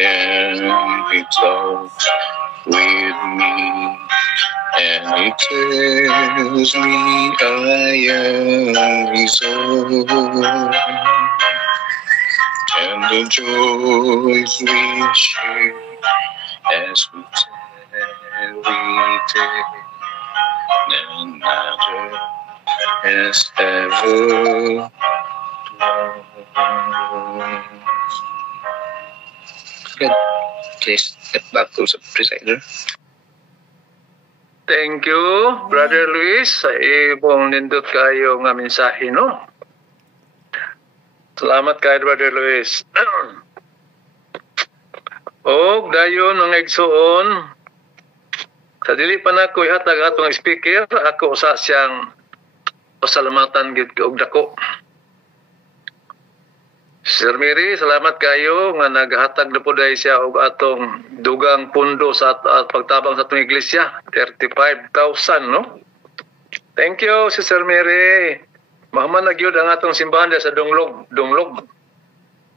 and he talks with me, and he tells me I am his own, and the joys we share as we tarry, none other has ever known. Good. Please step back to the presider. Thank you, Brother Luis, sa ibong nindot kayo nga mensahe, no? Salamat kayo, Brother Luis. O, dayon ang igsuon, sa dili pa na ko ihatag atong speaker, ako sa siyang pasalamatan gid og dako. Sir Mary, salamat kayo nga naghatag na po dahil siya og atong dugang pundo sa pagtabang sa atong iglesia, 35,000, no? Thank you, Sir Mary. Mahaman na gyud ang atong simbahan sa Dunglog.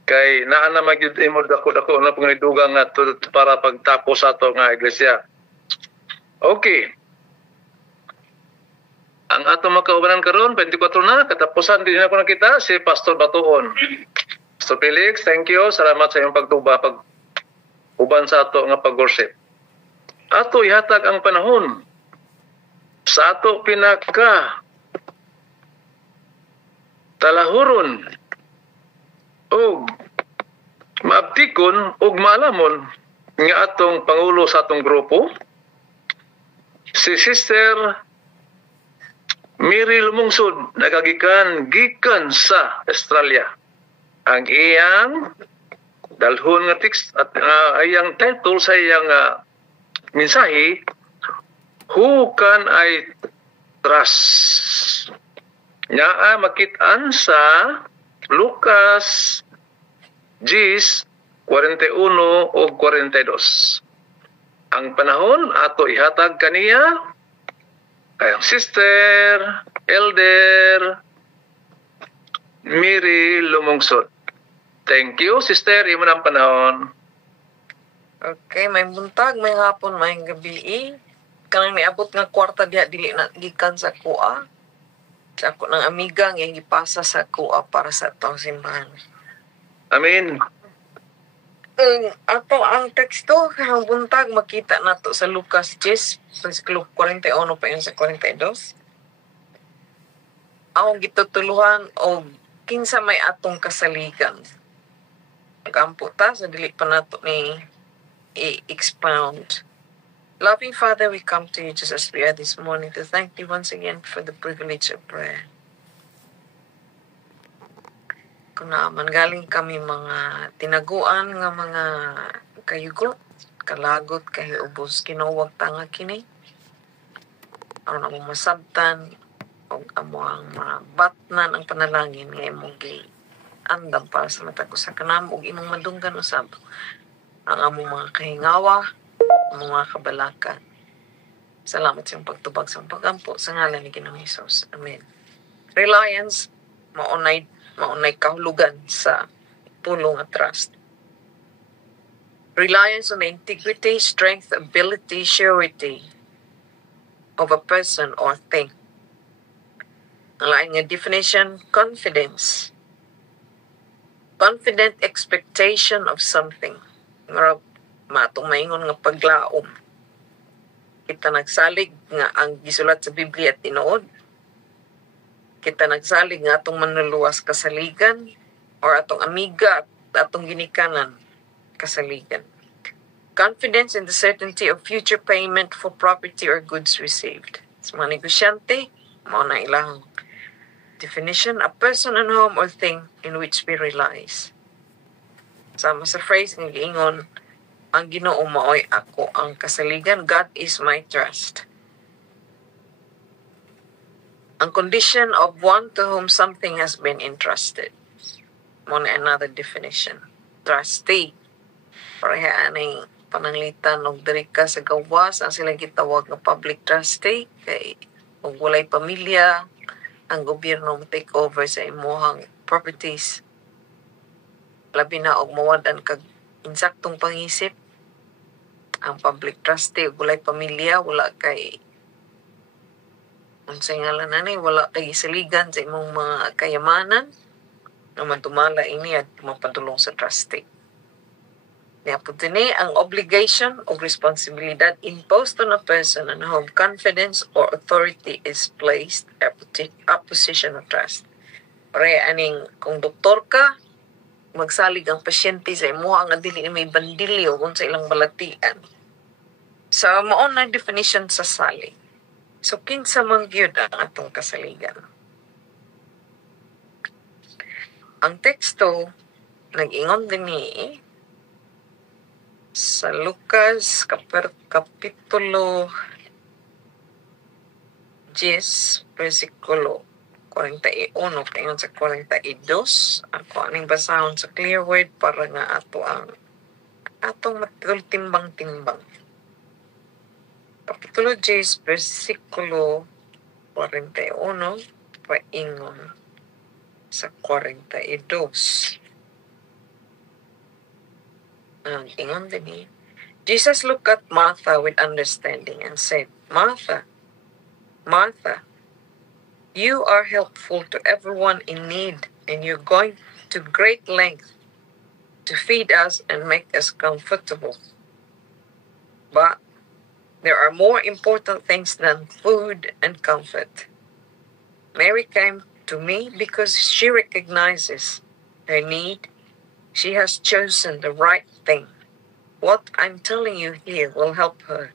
Kay naa na magyud imo dako-dako na pangidugang nga para pagtapos sa atong iglesia. Okay. Ang atong makaubanan karon 24 na, katapusan din na ko nakita si Pastor Batuon. Pastor Felix, thank you. Salamat sa iyong pagtuba, pag-uban sa ato nga pag-worship. Ato ihatag ang panahon sa ato pinaka talahuron o maabtikon o maalamon nga atong pangulo sa atong grupo, si Sister Mary Lumungsod, nagagikan gikan sa Australia. Ang iyang dalhon nga text at iyang title sa iyang mensahe, Who Can I Trust? Nga makitaan sa Lucas 10:41 o 42. Ang panahon ato ihatag kaniya ang Sister Elder Mary Lumungsod. Thank you, Sister. Imo ng panahon. Okay, may buntag, may hapon, may gabi. Kanang niabot nga kwarta diha dili na gikan sa kuha. Sa ako ng amiga nga gipasa sa kuha para sa atong simbahan. Amen. Ato ang teksto karang buntag makita nato sa Lucas 10 versikulo 41 pa yun sa 42. Ang gitutuluhan og kinsa may atong kasaligan. Pag-ampo ta sa dili pa nato ni i-expound. Loving Father, we come to you just as we are this morning to thank you once again for the privilege of prayer. Kung naman galing kami mga tinaguan nga mga kayugo, kalagot kay ubos kinuwag tanga kini. Aron ang masabtan o amo ang mabatnan ang panalangin nga imong andam para sa matag usa ka namo ug imong madunggan usab ang among mga kahingawa, ang mga kabalakan. Salamat sa iyong pagtubag sa pagampo sa ngalan ni Ginoong Hesus. Amen. Reliance, maunay kahulugan sa pulong at trust. Reliance on the integrity, strength, ability, surety of a person or thing. Ang lain nga definition, confidence. Confident expectation of something. Matong maingon nga paglaom. Kita nagsalig nga ang gisulat sa Biblia at tinuod. Kita nagsalig nga atong manluluwas kasaligan or atong amiga at atong ginikanan kasaligan. Confidence in the certainty of future payment for property or goods received. Sa mga negosyante, mao na ilang definition, a person and home or thing in which we relies. Sama sa phrase ng giingon, ang Ginoo maoy ako ang kasaligan, God is my trust. Ang condition of one to whom something has been entrusted. Muna another definition. Trustee. Pareha aning pananglitan og diri ka sa gawas ang silang gitawag nga public trustee kay ug walay pamilya ang gobyerno mo take over sa imuhang properties. Labi na og mawadan kag insaktong pangisip ang public trustee ug walay pamilya, wala kay unsay ngalan ani, wala kay saligan sa imong mga kayamanan nga madumala ini at mapadulong sa trustee. Niya po din ang obligation o responsibilidad imposed on a person on whom confidence or authority is placed a position of trust. Pare aning kung doktor ka, magsalig ang pasyente sa imuha nga dili may bandilyo kung sa ilang balatian. Sa mao na definition sa salig. So kinsa man gyud ang atong kasaligan. Ang teksto nag-ingon dinhi sa Lucas kapitulo 10 versikulo 41 paingon sa 42. Ako aning basahon sa clear word para nga atong matulog timbang-timbang. Kapitulo 10 versikulo 41 paingon sa 42. Ang ingon din Jesus looked at Martha with understanding and said, Martha, Martha, you are helpful to everyone in need, and you're going to great length to feed us and make us comfortable. But there are more important things than food and comfort. Mary came to me because she recognizes her need. She has chosen the right thing. What I'm telling you here will help her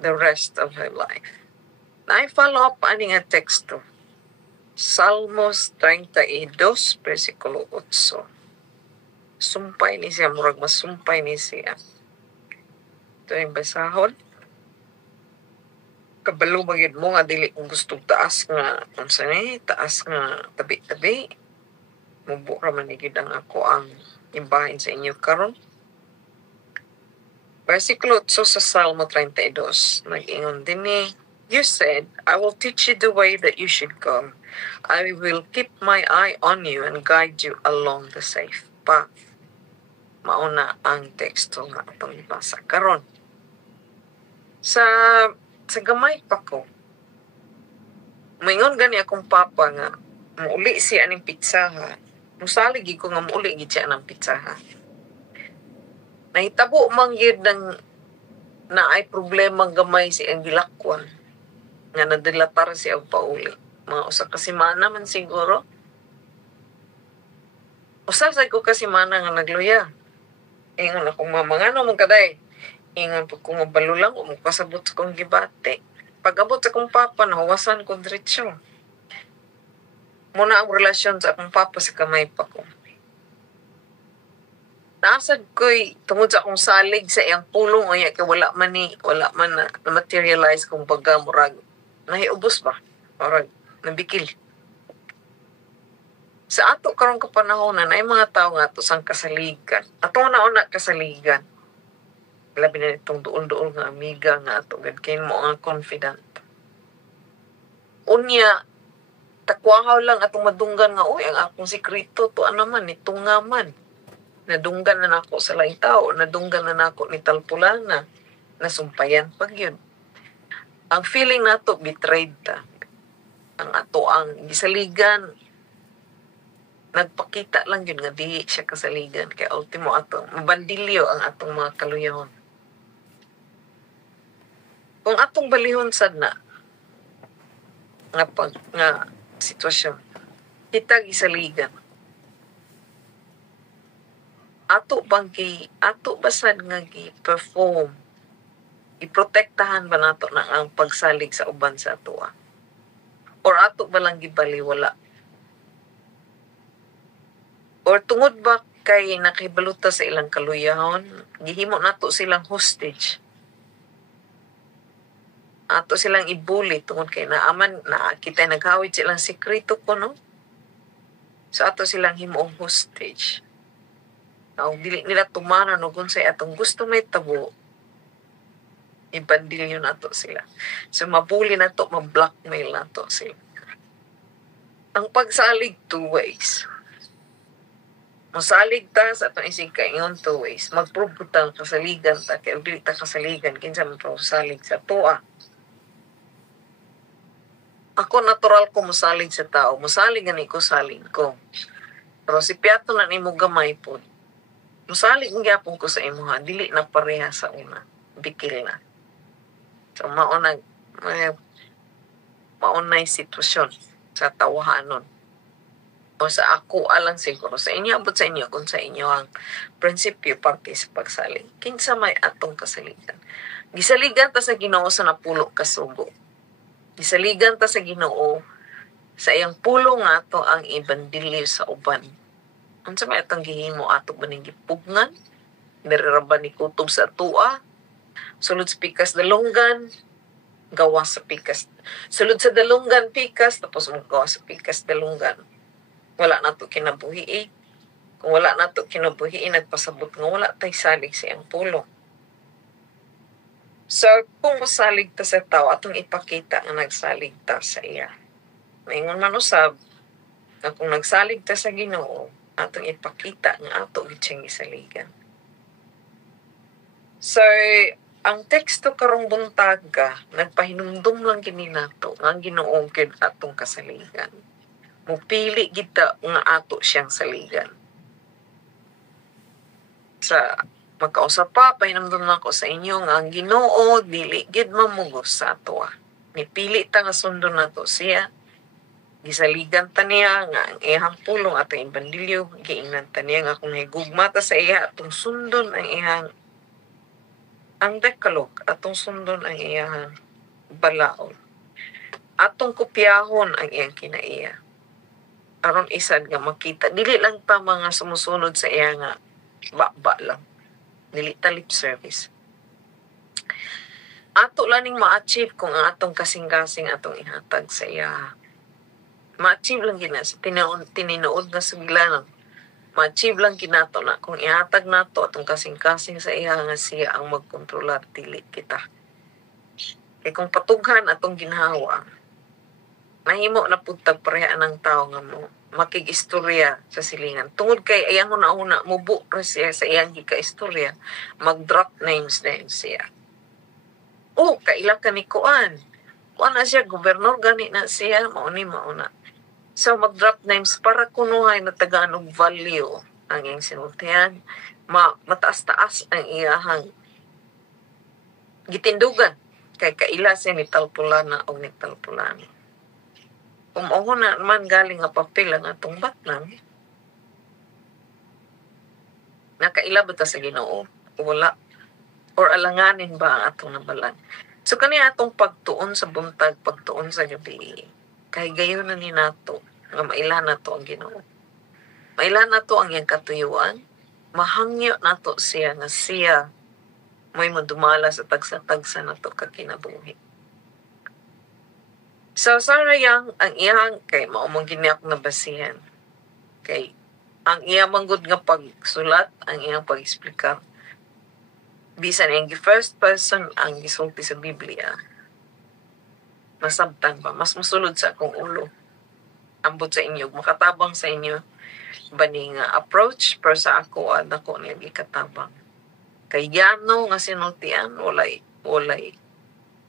the rest of her life. Na-follow up ani nga teksto. Salmos 32, versikulo 8. Sumpay ni siya, murag masumpay ni siya. Ito yung basahon. Kabalo bagid mo nga dili kung gusto taas nga, taas nga tabi-tabi. Mubo raman ni gid ang ako ang imbahin sa inyo karon. Versikulo 8 sa Salmo 32, nag-ingon din ni, You said, I will teach you the way that you should go. I will keep my eye on you and guide you along the safe path. Mauna ang teksto nga atong ibasa karon. Sa gamay pa ko, maingon gani akong papa nga, muuli siya aning pitsaha. Musalig ko nga muuli gid siya ng pitsaha. Nahitabo man yun na ay problema gamay si ang gilakwan. Nga nadilatar siya og pauli. Mga usa ka semana man siguro. Usa sa ko ka semana nga nagluya. Ingon akong mamangano man kaday. Ingon po kung mabalo lang o makasabot sa kong gibate. Pag-abot sa kong papa, nahawasan ko diretsyo. Muna ang relasyon sa akong papa sa kamay pa ko. Nasad ko'y tungod sa akong salig sa iyang pulong o kay wala man na materialize kung baga murag nahiubos ba? Murag nabikil. Sa ato karong kapanahonan ay mga tao nga ato sang kasaligan. Ato na kasaligan. Labi na itong duol-duol nga amiga nga ato gadkin mo nga confident. Unya takwahaw lang atong madunggan nga uy ang akong sikreto to naman itong nga man. Nadunggan na nako sa laing tao, nadunggan na nako ni Talpulana, nasumpayan pag yun. Ang feeling nato betrayed ta. Ang ato ang gisaligan, nagpakita lang yun nga di siya kasaligan. Kaya ultimo ato, mabandilyo ang atong mga kaluyahon. Kung atong balihon sad na, nga sitwasyon, kita gisaligan. Ato basad nga gi-perform, iprotektahan ba nato na ang pagsalig sa uban sa atoa? Or ato ba lang gibaliwala? Or tungod ba kay nakibaluta sa ilang kaluyahon, gihimo nato silang hostage? Ato silang ibuli tungod kay naaman na kita naghawid silang sikreto ko, no? So ato silang himuong hostage. Dili nila tumanan o kung say atong gusto may tabo, ibandilyo na to sila. So mabuli na to, mablockmail na to sila. Ang pagsalig, 2 ways. Masalig ta sa atong isig kaingon 2 ways. Mag-prove ta kasaligan ta, kaya dili ta kasaligan, kinsa man salig sa toa. Ako natural ko musalig sa tao, musalig gani ko salig ko. Pero si Piato na nimo gamay po. Musalig ng gyapon ko sa imo ha, dili na pareha sa una. Bikil na. So maunay sitwasyon sa tawahanon. O sa ako alang siguro sa inyo, abot sa inyo kung sa inyo ang prinsipyo parte sa pagsalig. Kinsa may atong kasaligan. Gisaligan ta sa Ginoo sa napulo ka sugo. Gisaligan ta sa Ginoo sa iyang pulo nga ato ang ibandilyo sa uban. Unsa may atong gihimo ato baning gipugngan, niraraban ni kutob sa tuwa, sulod sa pikas dalunggan, gawa sa pikas. Sulod sa dalunggan pikas, tapos gawa sa pikas dalunggan. Wala na to kinabuhi. Kung wala na to kinabuhi, nagpasabot nga wala tay salig sa iyang pulo. So, kung masalig ta sa tao, atong ipakita nga nagsalig ta sa iya. Maingon man usab, na kung nagsalig ta sa Ginoo, atong ipakita nga ato gitsing isaligan. So, ang teksto karong buntag nagpahinumdum lang gini nato nga ang Ginoo kid atong kasaligan. Mupili kita nga ato siyang saligan. Sa magkausap pa, pahinumdum na ako sa inyo nga ang Ginoo dili gid mamugos sa ato. Nipili ta nga sundon nato siya. Gisaligan ta niya nga ang ihang pulong atong ibandilyo, giingnan ta niya nga kung higugma ta sa iya atong sundon ang Decalogue, atong sundon ang iyang balaod. Atong kopyahon ang iyang kinaiya. Aron isad nga makita, dili lang ta mga sumusunod sa iya nga ba lang. Dili ta lip service. Ato laning ma-achieve kung ang atong kasing-kasing atong ihatag sa iya. Ma-achieve lang gina sa tininood nga suglanan. Ma-achieve lang ginato na kung ihatag nato atong kasing-kasing sa iya nga siya ang magkontrolar, dili kita. Kaya kung patughan atong ginhawa, nahimo na putag pareha ng tao nga mo makig-istorya sa silingan. Tungod kay ayang una-una mubo siya sa iyang gika-istorya, mag-drop names na siya. Kaila ka ni Kuan. Kuan na siya, gobernador gani na siya, mauna. So, mag-drop names para kunuhay na tagaan og value ang iyang sinultihan. Mataas-taas ang iyahang gitindugan. Kay kaila siya ni Talpulana o ni Talpulana. Kung na man galing nga papel ang atong batnan, nakaila ba ta sa Ginoo? Wala. Or alanganin ba ang atong nabalan? So, kani atong pagtuon sa buntag, pagtuon sa gabi, kay gayon na ni nato, nga mailan na to ang Ginoo. Mailan na to ang iyang katuyuan, mahangyo nato siya nga siya may madumala sa tagsa-tagsa nato kakinabuhi. So sarayang ang iyang kay mao mong giniak na basihan. Kay ang iyang manggod nga pagsulat, ang iyang pag-explicar. Bisan ang first person ang gisulti sa Biblia. Masabtan ba? Mas musulod sa akong ulo. Ambot sa inyo, makatabang sa inyo. Bani nga approach, pero sa ako, ako niya gikatabang. Kay yano nga sinultian, walay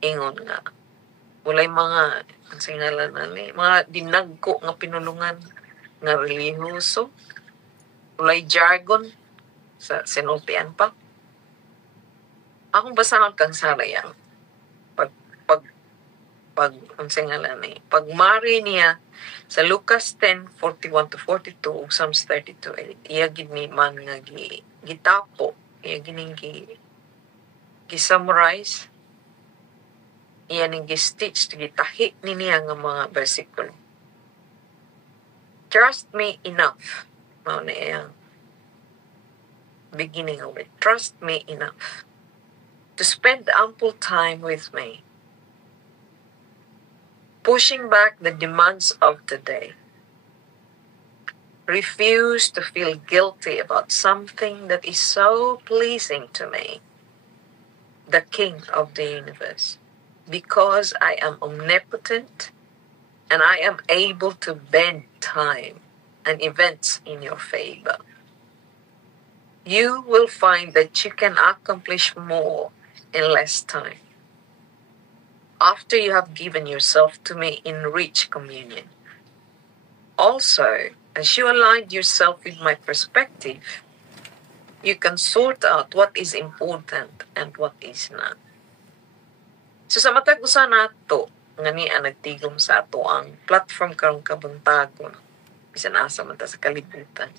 ingon nga. Walay mga, ang singalan na ni, mga dinagko nga pinulungan nga relihiyoso. Walay jargon sa sinultian pa. Akong basahan kang sarayang ang singalan ni pagmari niya sa Lucas 10:41-42 Psalms 32 iya gid ni man nga gitapo iya gining gi-summarize iya ning gi-stitch gitahi ni niya nga mga bersikulo. Trust me enough mao na iyang beginning of it. Trust me enough to spend ample time with me, pushing back the demands of today. Refuse to feel guilty about something that is so pleasing to me, the King of the universe, because I am omnipotent and I am able to bend time and events in your favor. You will find that you can accomplish more in less time after you have given yourself to me in rich communion. Also, as you aligned yourself with my perspective, you can sort out what is important and what is not. So sa matag usa nato nga niya nagtigom sa ato ang platform karong kabuntagon bisan asa man ta sa kalibutan.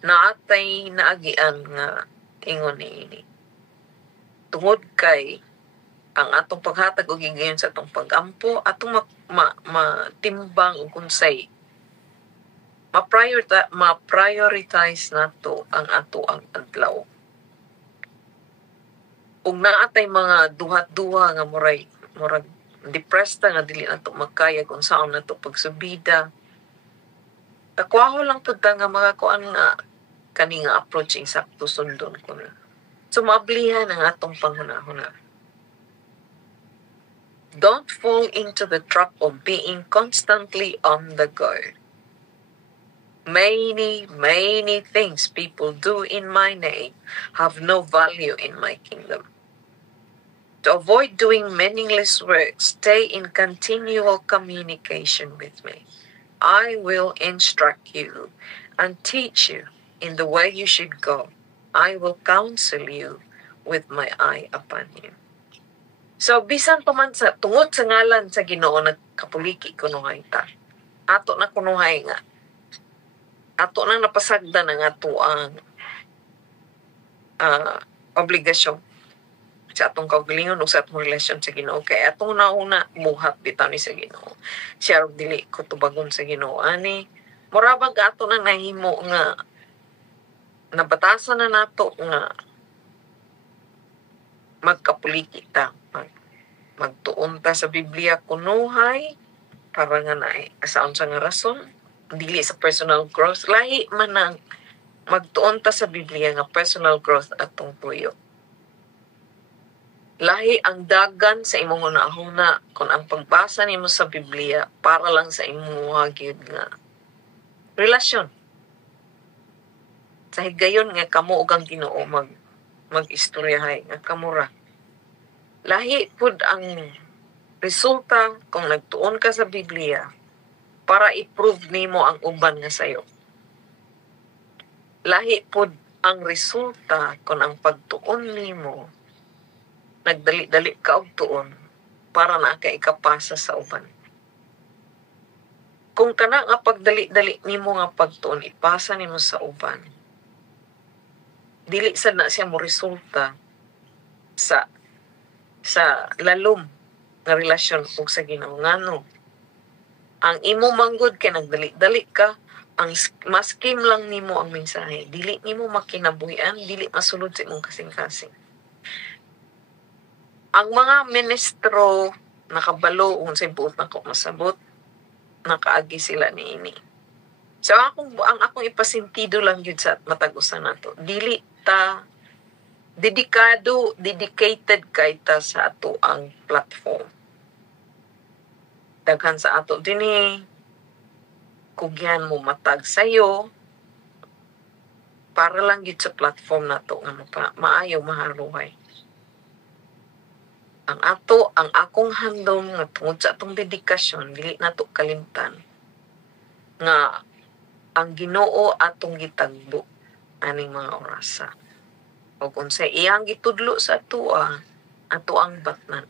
Naatay naagian nga ingon ni tungod kay ang atong paghatag og higayon sa atong pagampo atong matimbang og unsay ma-prioritize nato ang ato ang adlaw. Ug naatay mga duhat-duha nga murag depressed nga dili nato makaya kung saan nato pagsubida. Takwaho lang pud ta nga mga kuan nga kani nga approach sakto sundon ko na. So mablihan ang atong panghunahuna. Don't fall into the trap of being constantly on the go. Many things people do in my name have no value in my kingdom. To avoid doing meaningless work, stay in continual communication with me. I will instruct you and teach you in the way you should go. I will counsel you with my eye upon you. So, bisan pa man sa tungod sa ngalan sa Ginoo nagkapuliki kunuhay ta. Ato na kunuhay nga. Ato nang napasagda ng ato ang obligasyon sa atong kaugalingon o sa atong relasyon sa Ginoo. Kaya atong nauna buhat bitaw ni sa Ginoo. Siya ug dili ko tubagon sa Ginoo ani. Murabag ato nang nahimo nga nabatasan na nato nga magkapuliki ta. Magtuon ta sa Biblia kunuhay para nga na asaon sa nga rason dili sa personal growth lahi man ang magtuon ta sa Biblia nga personal growth atong tuyo. Lahi ang dagan sa imong hunahuna kung ang pagbasa nimo sa Biblia para lang sa imong gyud nga relasyon. Sa higayon nga kamo ug ang Ginoo mag-istoryahay nga kamura. Lahi pud ang resulta kung nagtuon ka sa Biblia para i-prove nimo ang uban nga sayo. Lahi pud ang resulta kung ang pagtuon nimo nagdali-dali ka og tuon para na ka ikapasa sa uban. Kung kana nga pagdali-dali nimo nga pagtuon ipasa nimo sa uban, dili sad na siya mo resulta sa lalom nga relasyon ug sa Ginoo ngano ang imo manggod kay nagdali-dali ka ang maskim lang nimo ang mensahe, dili nimo makinabuhian, dili masulod sa imong kasing-kasing. Ang mga ministro nakabalo unsay buot nako masabot, nakaagi sila niini. So ang akong ipasintido lang yun sa matag-usan nato, dili ta dedicated kay ta sa ato ang platform. Daghan sa ato dinhi kugyan mo matag sayo para lang gid sa platform nato nga maayo mahaluhay. Ang akong handom nga tungod sa atong dedikasyon, dili nato kalimtan nga ang Ginoo atong gitagbo aning mga orasa. O kung sa iyang gitudlo sa ato ang batnan.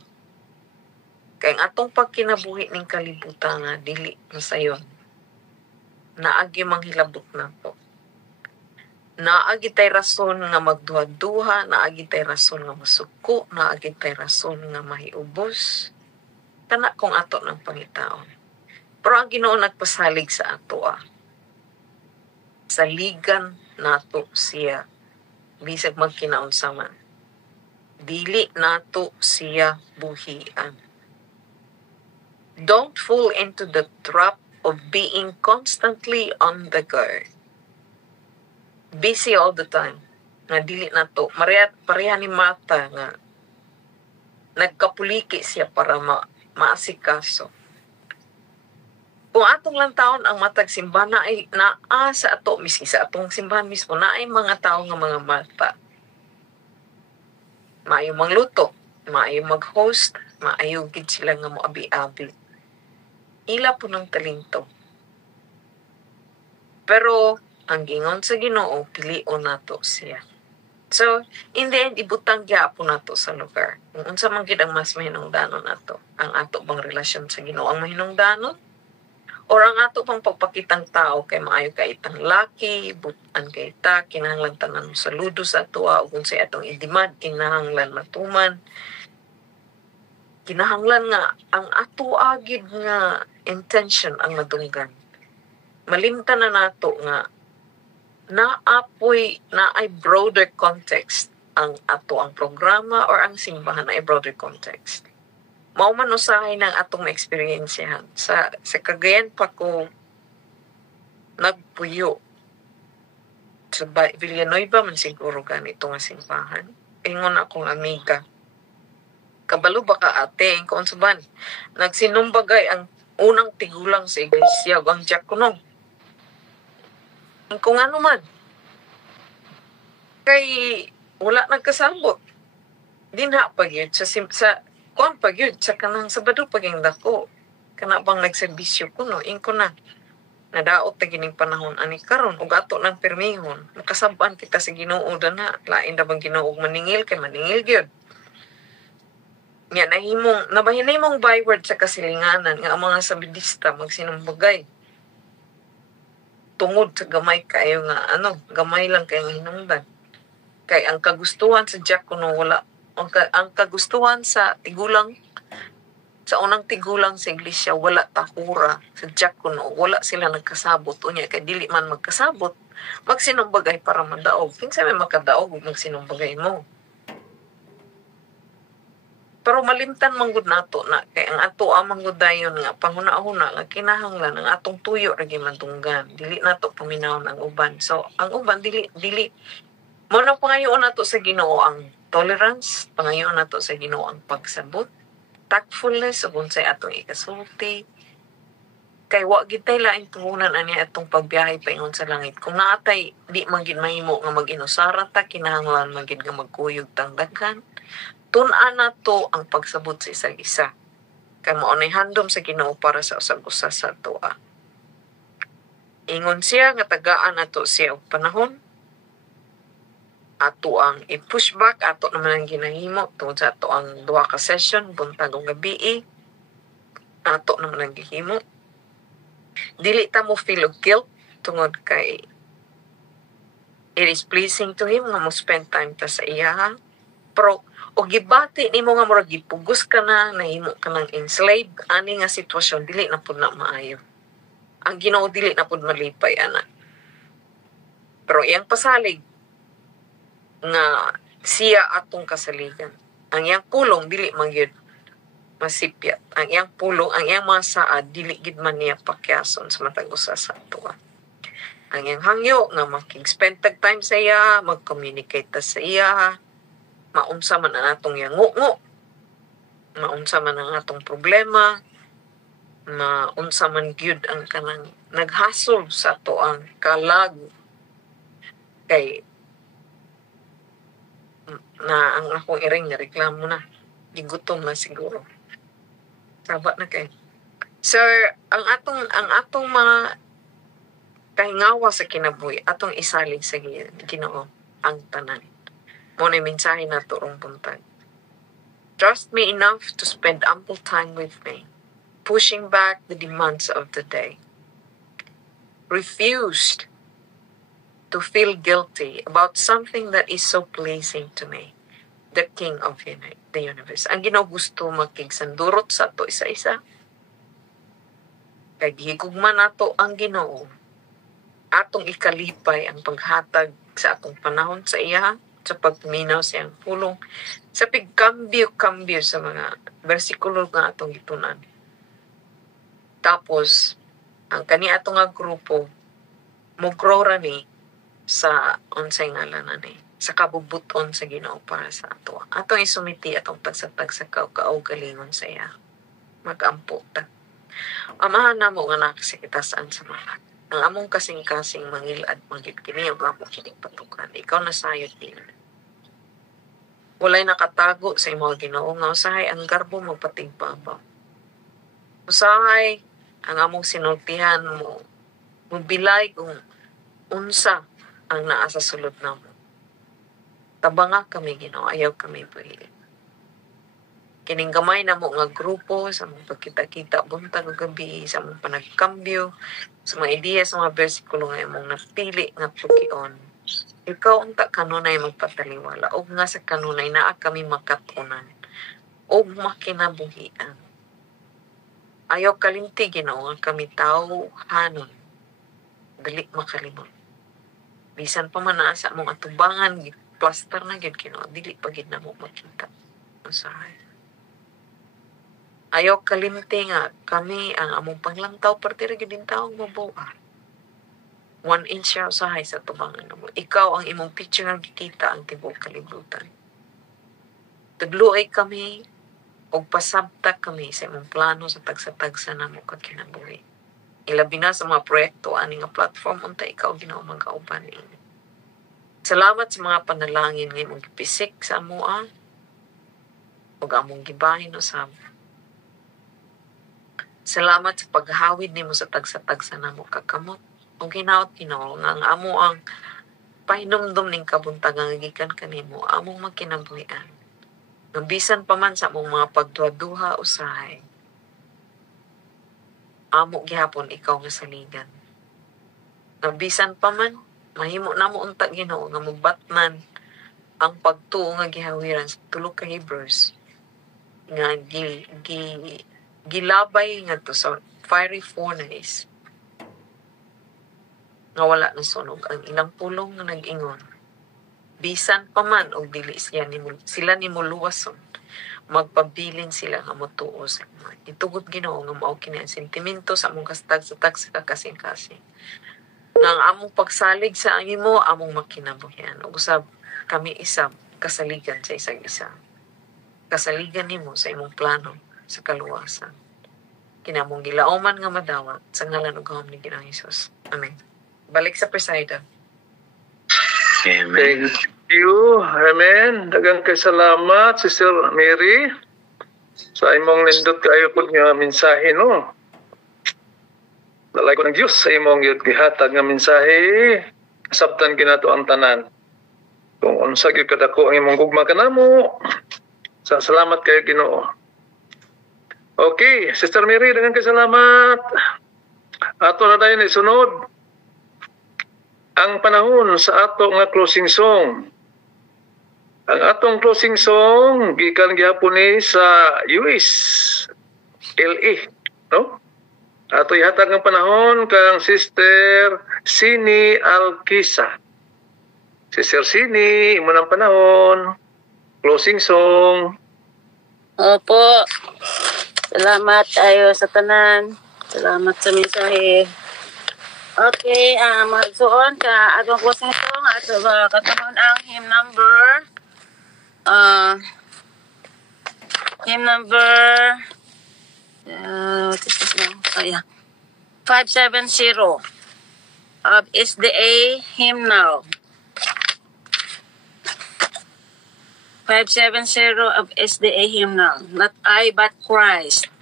Kay ang atong pagkinabuhi ning kalibutan nga dili masayon. Naagi manghilabot na to. Naagi tay rason nga magduha-duha, naagi tay rason nga masuko, naagi tay rason nga mahiubos. Kana kung ato ng pangitaon. Pero ang Ginoo nagpasalig sa ato Saligan nato siya bisag magkinaunsa man. Dili nato siya buhian. Don't fall into the trap of being constantly on the go. Busy all the time. Nga dili na to. Pareha ni Martha nga nagkapuliki siya para maasikaso. Kung atong lang taon ang matag simbahan na ay naa sa ato, miski sa atong simbahan mismo, na ay mga tao nga mga Martha. Maayo mangluto, maayo mag-host, maayo gid sila nga mo abi-abi. Ila po ng talento. Pero, ang gingon sa Ginoo, pilion nato siya. So, in the end, ibutang gyapon nato sa lugar. Kung unsa man gid ang mas mahinungdanon nato, ang ato bang relasyon sa Ginoo ang mahinungdanon? Or ang ato pang pagpakitang tao kay maayo kay itang laki, butan kay ta, kinahanglan tanan saludo sa ato, o kung sa atong idimad, kinahanglan matuman. Kinahanglan nga ang ato agid nga intention ang nadunggan. Malimtan na nato nga naay broader context ang ato ang programa or ang simbahan na broader context. Mao man usahay ng atong experiencehan. Sa Cagayan pa ko nagpuyo. Sa Villanueva man siguro ganito nga simbahan. Ingon akong amiga. Kabalo ba ka ate? Kung saban, nagsinumbagay ang unang tigulang sa iglesia o ang diakono. Kung ano man. Kay wala nagkasabot. Dinha pag yun sa kuan pag yun sa kanang Sabado pag yung dako. Kana bang nagserbisyo ko no? Inko na. Nadaot na gining panahon ani karon ug ato ng permihon. Makasabaan kita sa Ginoo na lain na bang Ginoo maningil kay maningil gyud. Nya nabahinay mong byword sa kasilinganan nga ang mga sabidista magsinumbagay. Tungod sa gamay kayo nga gamay lang kayo hinungdan. Kay ang kagustuhan sa diakono wala ang kagustuhan sa tigulang sa unang tigulang sa iglesia wala takura sa diakono wala sila nagkasabot unya kay dili man magkasabot magsinumbagay para madaog kinsa may makadaog ug magsinumbagay mo. Pero malimtan manggod nato na kay ang ato manggod dayon nga panghuna-huna nga kinahanglan ang atong tuyo ra gimantunggan. Dili nato paminawon ang uban. So ang uban dili mo na pangayoon nato sa Ginoo ang tolerance, pangayoon nato sa Ginoo ang pagsabot, tactfulness ug unsay atong ikasulti. Kay wa gid tay laing tuhunan ani atong pagbiyahe paingon sa langit. Kung naatay di man gid mahimo nga mag-inusara ta kinahanglan man gid nga magkuyog tang daghan. Tun-an na to ang pagsabot sa isa-isa. Kaya maunay handom sa Ginoo para sa usag-usa sa atua. Ingon siya nga tagaan ato siya og panahon. Ato ang i-push back, ato naman ang ginahimo tungod sa ato ang 2 ka session, buntag o gabi. Ato naman ang gihimo. Dili ta mo feel og guilt tungod kay it is pleasing to Him nga mo spend time ta sa iya. Pero o gibati nimo nga murag gipugos ka na nahimo ka nang enslaved ani nga sitwasyon dili na pud na maayo. ang Ginoo dili na pud malipay ana. Pero iyang pasalig nga siya atong kasaligan. Ang iyang pulong dili man gyud masipyat. Ang iyang pulong, ang iyang mga saad dili gid man niya pakyason sa matag usa sa ato. Ang iyang hangyo nga makig-spend tag time sa iya, mag-communicate ta sa iya, maunsa man ang atong yang ngungo, maunsa man ang atong problema, maunsa man gyud ang kanang naghasol sa ato ang kalag kay na ang akong iring na reklamo na gigutom na siguro saba na kay sir ang atong mga kahingawa sa kinabuhi atong isalig sa Ginoo ang tanan mo na mensahe na turong buntag. Trust me enough to spend ample time with me, pushing back the demands of the day. Refused to feel guilty about something that is so pleasing to me, the King of the universe. Ang Ginoo gusto makigsandurot sa ato isa-isa. Kay gihigugman nato ang Ginoo, atong ikalipay ang paghatag sa atong panahon sa iya, sa pagminaw sa iyang pulong, sa pigkambyo-kambyo sa mga bersikulo nga atong gitunan. Tapos, ang kani atong nga grupo, mugrow ra ni sa unsay ngalan ni sa kabubuton sa Ginoo para sa ato. Atong isumiti atong tagsatag sa kaugalingon sa iya. Magampo ta. Amahan namo nga nakasakita saan sa mga. Ang among kasing-kasing mangilad magid kini ug among kining patukan. Ikaw na sayod din. Walay nakatago sa imong Ginoo nga usahay ang garbo magpatigpabaw. Usahay ang among sinultihan mo mubilay kung unsa ang naa sa sulod namo. Tabanga kami Ginoo, ayaw kami buhi. Kining gamay namo nga grupo sa mga pagkita-kita buntag ug gabi sa mga panagkambyo sa mga ideya sa mga bersikulo nga imong napili nga pagkion. Ikaw unta kanunay magpataliwala ug nga sa kanunay naa kami makatunan ug makinabuhian. Ayaw kalimti Ginoo nga kami tao hanon. Dili makalimot. Bisan pa man naa sa among atubangan plaster na gid Ginoo, dili pa gid namo makita. Usahay. Ayaw kalimti nga kami ang among panglantaw parte ra gid din taong mabuhat. 1 inch siya usahay sa tubangan mo. Ikaw ang imong picture nga gikita ang tibuok kalibutan. Tudloy kami o pasabta kami sa imong plano sa tagsa-tagsa namo kag kinabuhi. Ilabi na sa mga proyekto ani nga platform unta ikaw Ginoo magkauban ini. Salamat sa mga panalangin nga imong gipisik sa amoa ug among gibahin usab. Salamat sa paghawid nimo sa tagsa-tagsa namo kakamot. Ug hinaot Ginoo nga ang amo ang pahinumdum ning kabuntagan nga gikan kanimo among magkinabuhian. Nga bisan pa man sa among mga pagduha-duha usahay. Amo gihapon ikaw nga saligan. Nga bisan pa man mahimo namo unta Ginoo nga mobatman ang pagtuo nga gihawiran sa tulo ka Hebrews nga gilabay nga to sa fiery furnace nga wala na sunog ang ilang pulong nga nag-ingon. Bisan pa man og dili sila nimo luwason, magpabilin sila nga motuo sa imo. Itugod Ginoo nga mao kini ang sentimento sa among kastag-tag sa kakasing-kasing. Nga ang among pagsalig sa imo among makinabuhian. Ug usab kami isab kasaligan sa isang isa. Kasaligan nimo sa imong plano sa kaluwasan. Kinamong gilauman nga madawat sa ngalan ug gahom ni Ginoong Hesus. Amen. Balik sa presida. Amen. Thank you. Amen. Daghang kay salamat, Sister Mary, sa imong nindot kaayo pud nga mensahe, no? Dalay ko ng Diyos sa imong gihatag nga mensahe. Sabtan ginato ang tanan. Kung unsa gyud kadako ang imong gugma kanamo. Sa salamat kayo Ginoo. Okay, Sister Mary, daghang kay salamat. Ato na dayon isunod ang panahon sa ato nga closing song. Ang atong closing song gikan gyapon ni sa US LA, no? Ato ihatag ng panahon kang Sister Sini Alkisa. Sister Sini, imo ng panahon. Closing song. Opo. Salamat tayo sa tanan. Salamat sa mensahe. Okay, magsuon ka atong closing song ato ba katamon ang hymn number 570 of SDA hymnal. 570 of SDA hymnal. Not I but Christ.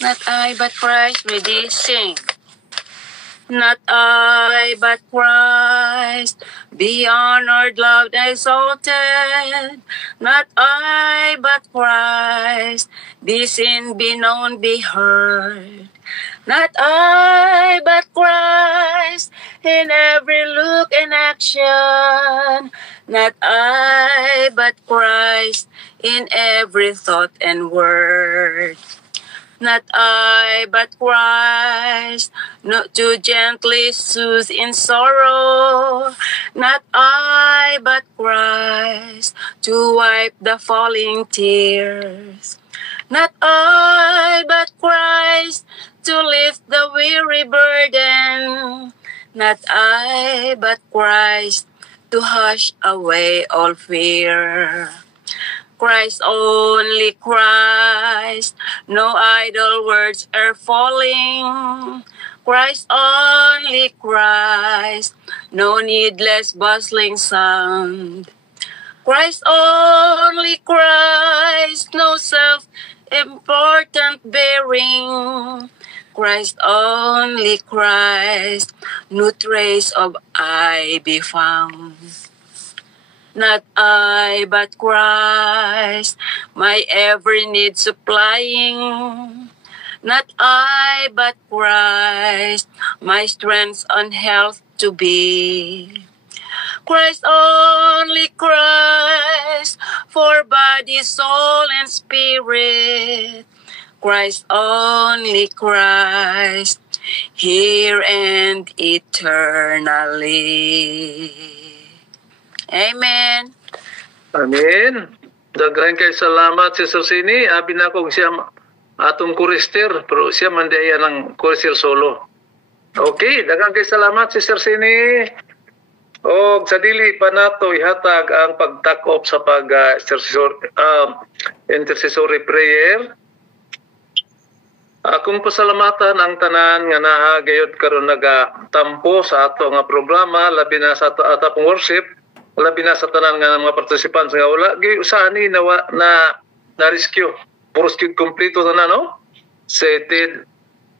Not I but Christ. Ready? Sing. Not I but Christ, be honored, loved, exalted. Not I but Christ, be seen, be known, be heard. Not I but Christ, in every look and action. Not I but Christ, in every thought and word. Not I, but Christ, not to gently soothe in sorrow. Not I, but Christ, to wipe the falling tears. Not I, but Christ, to lift the weary burden. Not I, but Christ, to hush away all fear. Christ, only Christ, no idle words are falling. Christ, only Christ, no needless bustling sound. Christ, only Christ, no self-important bearing. Christ, only Christ, no trace of I be found. Not I, but Christ, my every need supplying. Not I, but Christ, my strength and health to be. Christ, only Christ, for body, soul, and spirit. Christ, only Christ, here and eternally. Amen. Amen. Daghan kay salamat Sister Sini. Abi na kong siya atong chorister, pero siya man diya ng chorister solo. Okay, daghan kay salamat Sister Sini. O sa dili pa nato ihatag ang pagtakop sa intercessory prayer. Akong pasalamatan ang tanan nga naa gayud karon nagatampo sa ato nga programa, labi na sa atong worship. Labi na sa tanan nga mga participants nga wala gi usahan ni na rescue puros gyud kompleto tanan no seated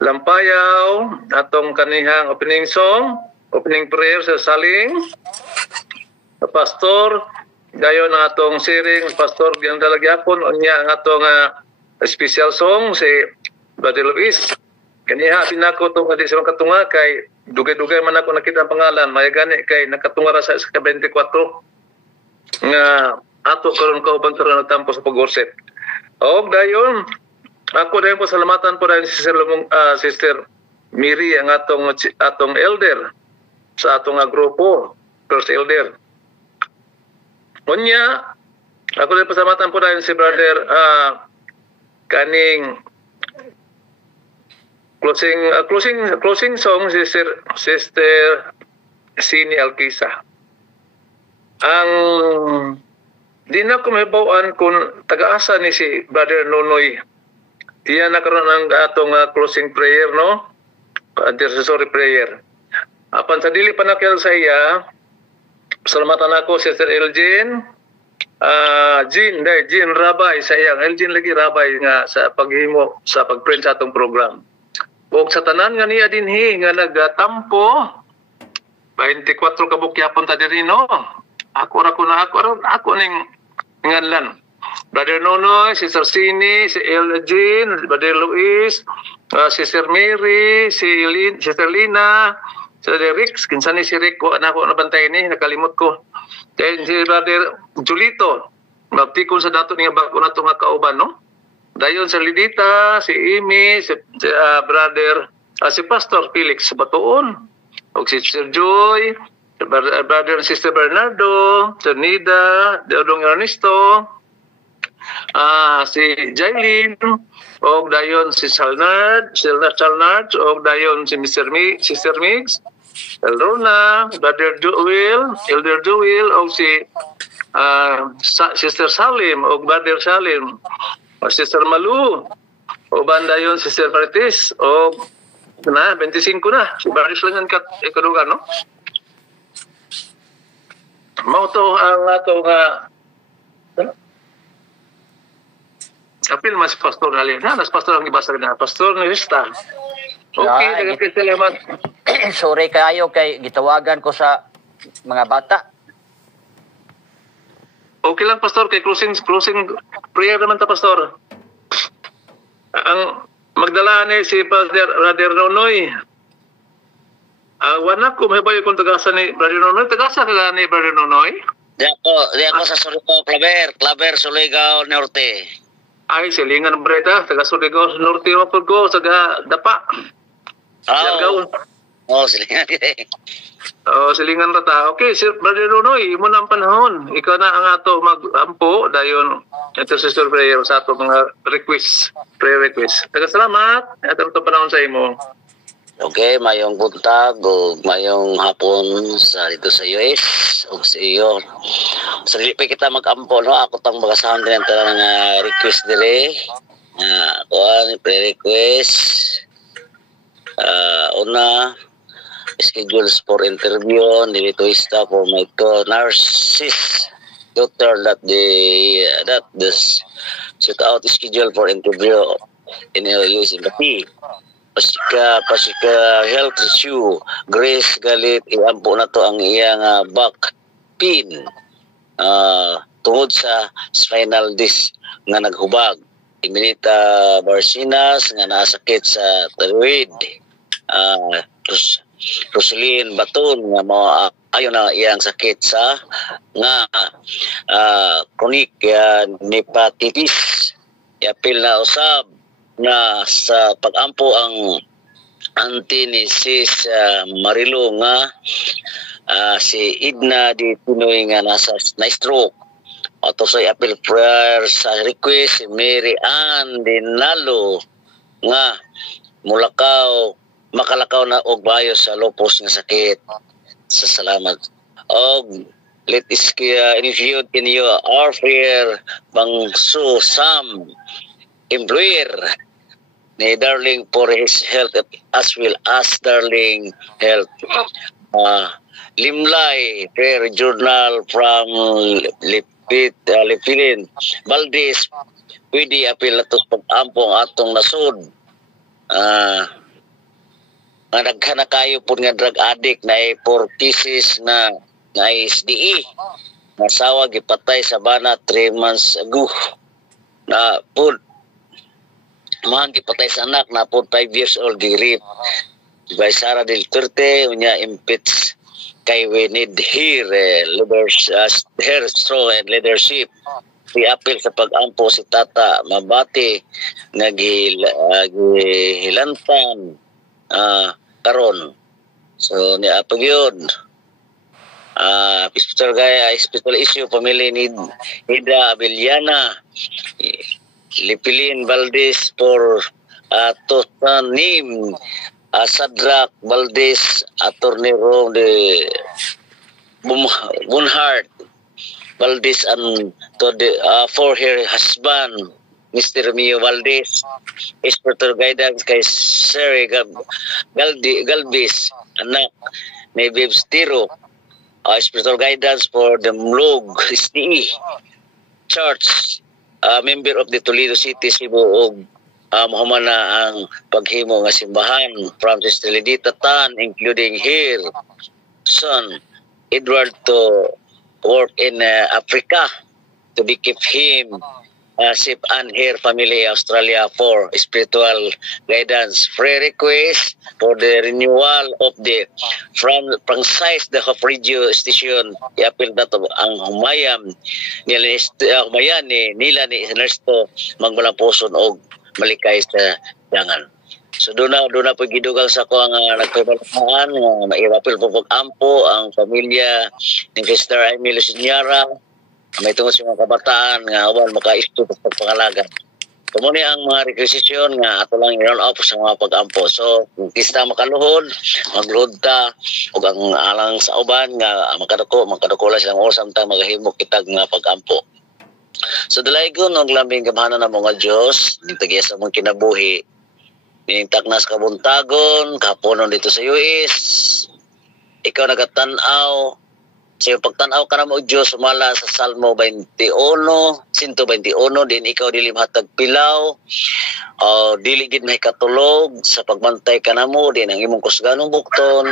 lampayaw atong kanihang opening song, opening prayer sa saling pastor dayon ang atong sharing pastor gyang dalagyapon unya ang atong special song si Brother Luis kaniha pinako tong adi sa katunga kay dugay-dugay man ako nakita ang pangalan may gani kay nakatunga ra sa 24 nga ato karon kauban karon nagtampo sa pag-worship. Og dayon ako dayon pasalamatan po dayon si Sister Miri ang atong elder sa atong grupo first elder. Unya ako dayon pasalamatan po dayon si Brother kaning closing song Sister Sini Alkisa. Ang di na ko mahibawan kung taga-asa ni si Brother Nonoy. Diyan nakaroon ang atong closing prayer, no? Intercessory prayer. Apan sa dili pa nakil sa iya, salamatan ako Sister Elgin, Jean Rabay sa iya. Elgin lagi Rabay nga sa paghimo sa pag-print sa atong program. O sa tanan nga niya dinhi nga nagatampo 24 kabukyapon ta diri no. Ako ning ngalan. Brother Nonoy, Sister Sini, si Elgin, Brother Luis, Sister Mary, Sister Lina, Sister Rix, kinsa ni si Rick ko nako nabantay ni nakalimot ko. Then si Brother Julito, magtikon sa dato niya bago nato nga kauban no. Dayon sa Lidita, si Amy, si si Pastor Felix Batuon, o si Sir Joy, si brother and Sister Bernardo, si Nida, Deodong Ernesto, si Jailin, o dayon si Chalnard, o dayon si Sister Migs, Elrona, Brother Joel, Elder Joel, o si Sister Salim, o Brother Salim, o Sister Malu, o banda yun Sister Marites, o 25 na, si Baris lang ang ikadugan, no? Mao to ang ato nga apil mas Pastor Alin, nas Pastor ang ibasa na, Pastor Nista. Okay, nagkakasalamat. Sorry kayo kay gitawagan ko sa mga bata. Okay lang, Pastor, kay closing prayer naman ta, Pastor. Ang magdala ni si Brother Nonoy. Wala ko may bayo kung tagasa ni Brother Nonoy. Tagasa ka ni Brother Nonoy? Di ako sa Surigao, Claver, Surigao Norte. Ay, silingan breta, taga Surigao Norte mo po ko, taga Dapa. Silingan. Silingan rata. Okay, Sir Brother Nonoy, imo na ang panahon. Ikaw na ang ato mag-ampo dayon intercessor prayer sa ato mga prayer request. Salamat. At ito panahon sa imo. Okay, mayong buntag o mayong hapon sa dito sa US o sa iyo. Sa dili pa kita mag-ampo, no? Ako tang magasahan din ang talang request dire. Ako prayer request. Una, schedules for interview, nilituista for my narcissist daughter that set out schedule for interview in LU Sympathy. Pasika health issue, Grace Galit, iampo na to ang iyang back pain tungod sa spinal disc nga naghubag. Iminita Barcinas nga nasakit sa thyroid. Rosalyn Baton nga ayon na iyang sakit sa nga chronic hepatitis. Iapil na usab na sa pag-ampo ang auntie ni Sis Marilo nga si Idna di Pinoy nga na stroke. Ato sa appeal prayer sa request si Mary Ann Dinalo nga makalakaw na og bayo sa lupus nga sakit. Sa salamat. Og let is initiate in you our prayer bangso Sam employer ni Darling for his health as well as Darling health. Limlay prayer journal from Lipilin Valdez pwede apil na tos pag-ampong atong nasod nga naghana kayo po nga drug addict na 4 cases na SDE nasawa gipatay sa bana 3 months ago na po mahang gipatay sa anak na po 5 years old girip by Sara Del Turte unya impeach kay we need here her strong and leadership. I-appeal sa pag-ampo si Tata Mabati nga gihilantan karon. So niapag yun. Hospital issue family need Hida Abeliana Lipilin Valdez for Totanim Sadrak Valdez, Attorney Rom de Bunhart Valdez, and for her husband, Mr. Mio Valdez, spiritual guidance kay Sir Galvis, anak ni Bibs Tiro, spiritual guidance for the Mlog STE Church, member of the Toledo City, Cebu, og Muhammad na ang paghimo nga simbahan from Sister Lidita Tan, including her son Edward to work in Africa to be keep him Sip and Her Family Australia for spiritual guidance. Free request for the renewal of the franchise the Hope Radio station. I-appeal na to ang humayam nila ni Ernesto Magmalapuson o Malikay sa Dangan. So doon na po gidugang sa ko ang nagpapalakaan mairapil po pag-ampo ang pamilya ni Sister Emily Sinyara. May tungkol sa mga kabataan nga awan maka-isto sa pagpangalaga. Kumuni ang mga requisition nga ato lang i-run off sa mga pag-ampo. So, kung kista makaluhod, magluhod ta, o ang alang sa uban nga makadako lang silang oras samtang magahimok kitag nga pag-ampo. So, dalay ko nung lambing gamhanan ng mga Diyos, nitagya sa mong kinabuhi, nintaknas kabuntagon, kapunon dito sa US, ikaw nagatanaw, sa pagtanaw ka na mo Diyos sumala sa Salmo 21, 121 din ikaw dili mahatag pilaw dili gid may katulog sa pagbantay ka na mo din ang imong kusganong bukton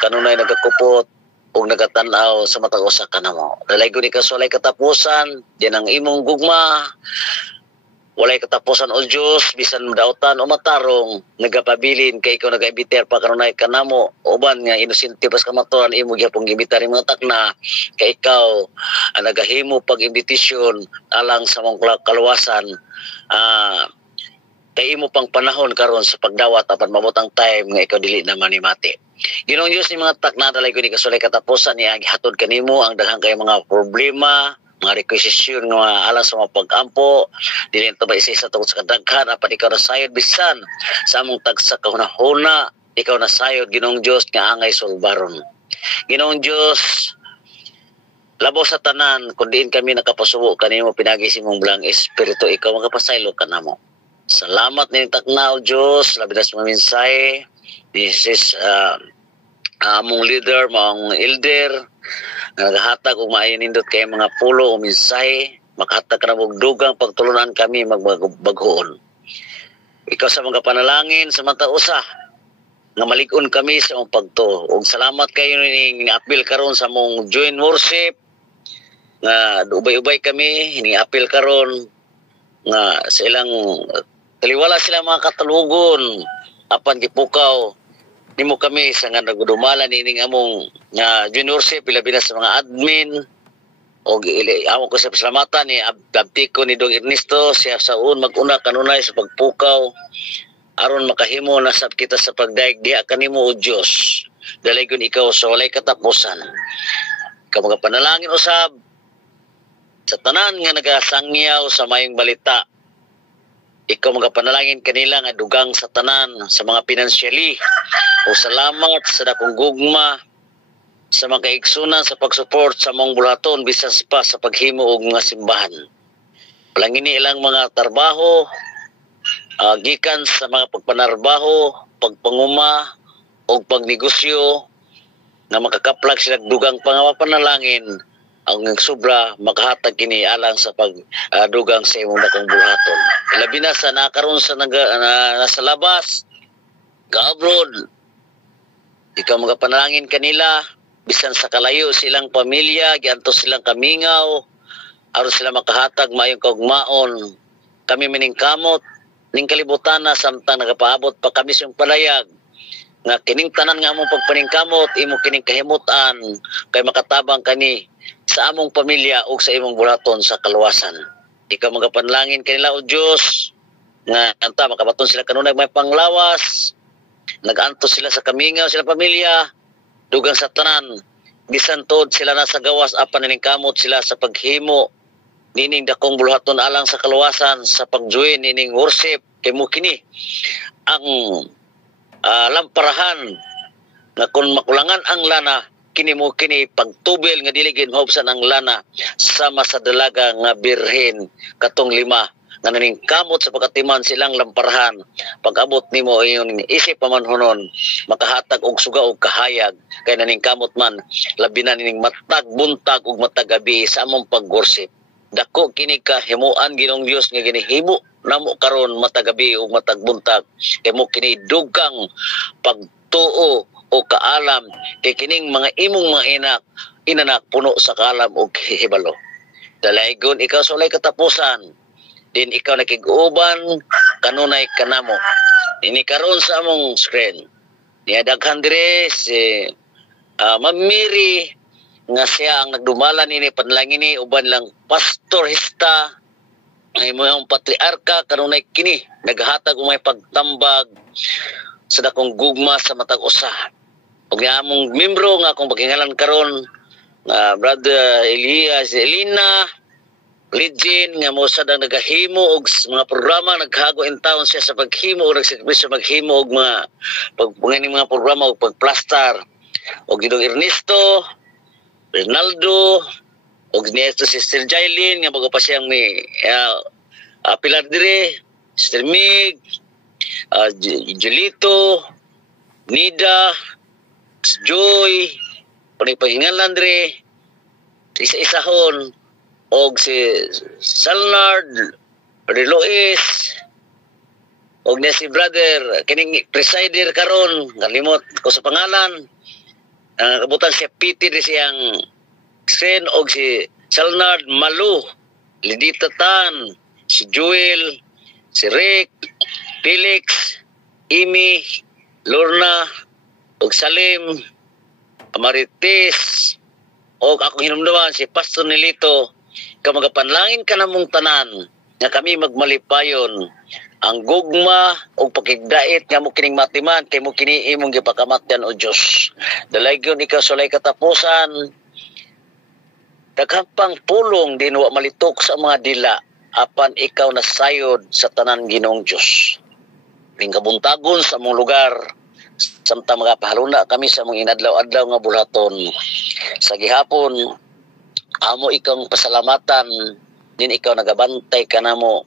kanunay nagakupot ug nagatanaw sa matag usa ka na mo dalay gud ka walay katapusan din ang imong gugma walay katapusan o Diyos bisan dautan o matarong nagapabilin kay ikaw nagaibiter pa kanunay kanamo uban nga inosente pas kamaturan imo gyapon gibitar mga takna kay ikaw ang nagahimo pag imbitasyon alang sa mong kaluwasan kay imo pang panahon karon sa pagdawat apan mabutang time nga ikaw dili na manimati. Ginoong Diyos ni mga takna dalay ko ni kasulay katapusan ni gihatod kanimo ang daghang kay mga problema mga requisition nga alang sa mga pag-ampo dili ito ba isa-isa tungkol sa kadaghan apan ikaw nasayod bisan sa among tagsa kahuna-huna ikaw nasayod Ginoong Diyos nga angay sulbaron. Ginoong Diyos labaw sa tanan kun diin kami nakapasubo kanimo pinagi simong blang espiritu ikaw magapasaylo kanamo. Salamat ni takna o Diyos labi na sa mga mensahe this is among leader mong elder nagahatag og maayo nindot kay mga pulo o mensahe makahatag ka na og dugang pagtulunan kami magbaghoon. Ikaw sa mga panalangin sa mata usa nga malig-on kami sa mong pagto ug salamat kayo ning appeal karon sa mong join worship nga ubay-ubay kami ini appeal karon nga sa ilang taliwala sila mga katalugon apan gipukaw nimo kami sa nga nagudumala nining among nga juniorship labi na sa mga admin o amo ko sa pasalamatan ni abtiko ni Dong Ernesto siya saun maguna kanunay sa pagpukaw aron makahimo na sab kita sa pagdaig diha kanimo o Dios dalaygon ikaw sa walay katapusan ikaw mga panalangin usab sa tanan nga nagasangyaw sa mayong balita ikaw magapanalangin kanila nga dugang sa tanan sa mga pinansyali o salamat sa dakong gugma sa mga kaigsunan sa pagsupport sa mong bulaton bisan pa sa paghimo og mga simbahan. Palangini ilang mga trabaho gikan sa mga pagpanarbaho, pagpanguma o pagnegosyo nga makakaplag sila dugang pangapanalangin ang sobra makahatag kini alang sa pagdugang sa imong dakong buhaton. Labi na sa nakaroon sa nasa labas, ka-abroad, ikaw magapanalangin kanila, bisan sa kalayo silang pamilya, giantos silang kamingaw, aron sila makahatag mayong kaugmaon. Kami miningkamot, ning kalibutan na samtang nagapaabot pa kami sa palayag, nga kining tanan nga among pagpaningkamot, imo kining kahimutan, kay makatabang kani sa among pamilya o sa imong bulaton sa kaluwasan. Ikaw magapanlangin kanila o Diyos nga anta makabaton sila kanunay may panglawas nagantos sila sa kamingaw sila pamilya dugang sa tanan bisan tod sila nasa gawas apan niningkamot sila sa paghimo nining dakong bulaton alang sa kaluwasan sa pagjoin nining worship kay mo kini ang lamparahan na kung makulangan ang lana kini mo kini pagtubil nga dili ginhobsan ang lana sama sa dalaga nga birhen katong 5 nga naningkamot sa pagatiman silang lamparahan pag-abot nimo iyon isip pamanhonon makahatag og suga og kahayag kay naningkamot man labi na ning matag buntag ug matag gabi sa among pag-worship dako kini kahimuan Ginoong Dios nga ginihimo namo karon matag gabi ug matag buntag kay mo kini dugang pagtuo o kaalam kay kining mga imong mga inanak puno sa kaalam o hibalo. Dalaygon ikaw sa walay katapusan din ikaw nakiguban kanunay kanamo. Ini karon sa among screen. Niya daghan dire si Ma'am Mary nga siya ang nagdumalan ini panalangin ni uban lang pastorista ay mga patriarka kanunay kini naghatag og may pagtambag sa dakong gugma sa matag usa. Og nga among membro nga akong pagingalan karon Brother Elina Legend nga mo sa nagahimo og mga programa naghago in town siya sa paghimo og nagsakripisyo maghimo og mga mga programa og pagplastar og Gidong Ernesto Ronaldo og Nesto Sister Jailin nga bago pa siyang may Pilar dire Sister Mig Julito Nida Joy panipahingalan dire isa-isahon og si Salnard, Brother Lois, og na si Brother, kining presider karon kalimot ko sa pangalan, kabutan siya Piti di siyang Sen og si Salnard Malu, Lidita Tan, si Joel, si Rick, Felix, Imi, Lorna, og Salim, Amarites, og akong hinumduman si Pastor Nelito, kamagapanlangin ka namong tanan nga kami magmalipayon ang gugma o pagigdait nga mo kining matiman kay mo kini imong gipakamatyan o Dios. Dalaygon ikaw sa lay katapusan daghang pang pulong din wa malitok sa mga dila apan ikaw nasayod sa tanan Ginoong Dios. Ning kabuntagon sa among lugar samtang magapahaluna kami sa among inadlaw-adlaw nga bulaton sa gihapon amo ikaw pasalamatan din ikaw nagabantay ka namo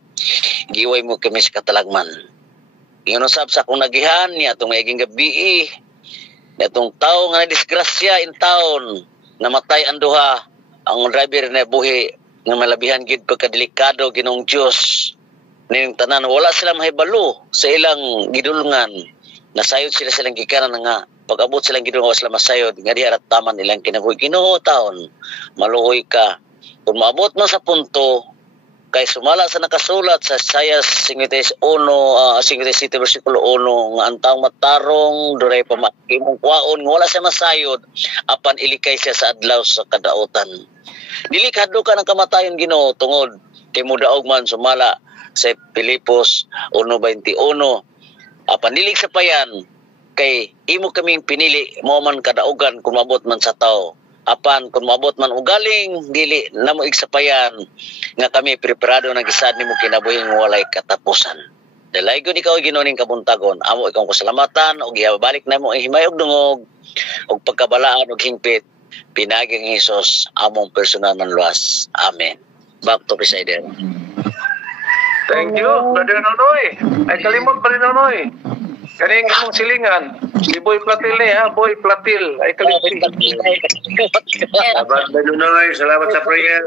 giway mo kami sa katalagman. Ingon usab sa akong nagihan ni atong maiging gabi atong tawo nga nadisgrasya in town namatay ang duha ang driver na buhi nga malabihan gid pagkadelikado Ginoong Dios ning tanan wala sila mahibalo sa ilang gidulungan nasayod sila silang gikanan nga pag-abot silang Ginoo sila masayod nga diha taman ilang kinabuhi Ginoo taon maluoy ka kung maabot man sa punto kay sumala sa nakasulat sa Isaiah 51 versikulo 1 nga ang taong matarong duray pa makimong kwaon nga wala siya masayod apan ilikay siya sa adlaw sa kadautan dili kadto ng kamatayon Ginoo tungod kay mudaog man sumala sa Pilipos 1:21 apan dili sa payan kay imo kaming pinili mo man kadaugan kung mabot man sa tao apan kung mabot man ugaling dili namo igsapayan nga kami preparado na gisad nimo kinabuhing walay katapusan. Dalaygon ikaw Ginoo ning kabuntagon amo ikaw kasalamatan ug ibalik namo ang himay ug dungog ug pagkabalaan ug hingpit pinaging Hesus among personal man luwas. Amen. Back to presider. Thank you, Brother Nonoy. Ay kalimot pa rin Nonoy. Kaning imong silingan, si Boy Platil ni ha, Boy Platil. Ay kalimot. Salamat Nonoy, salamat sa prayer.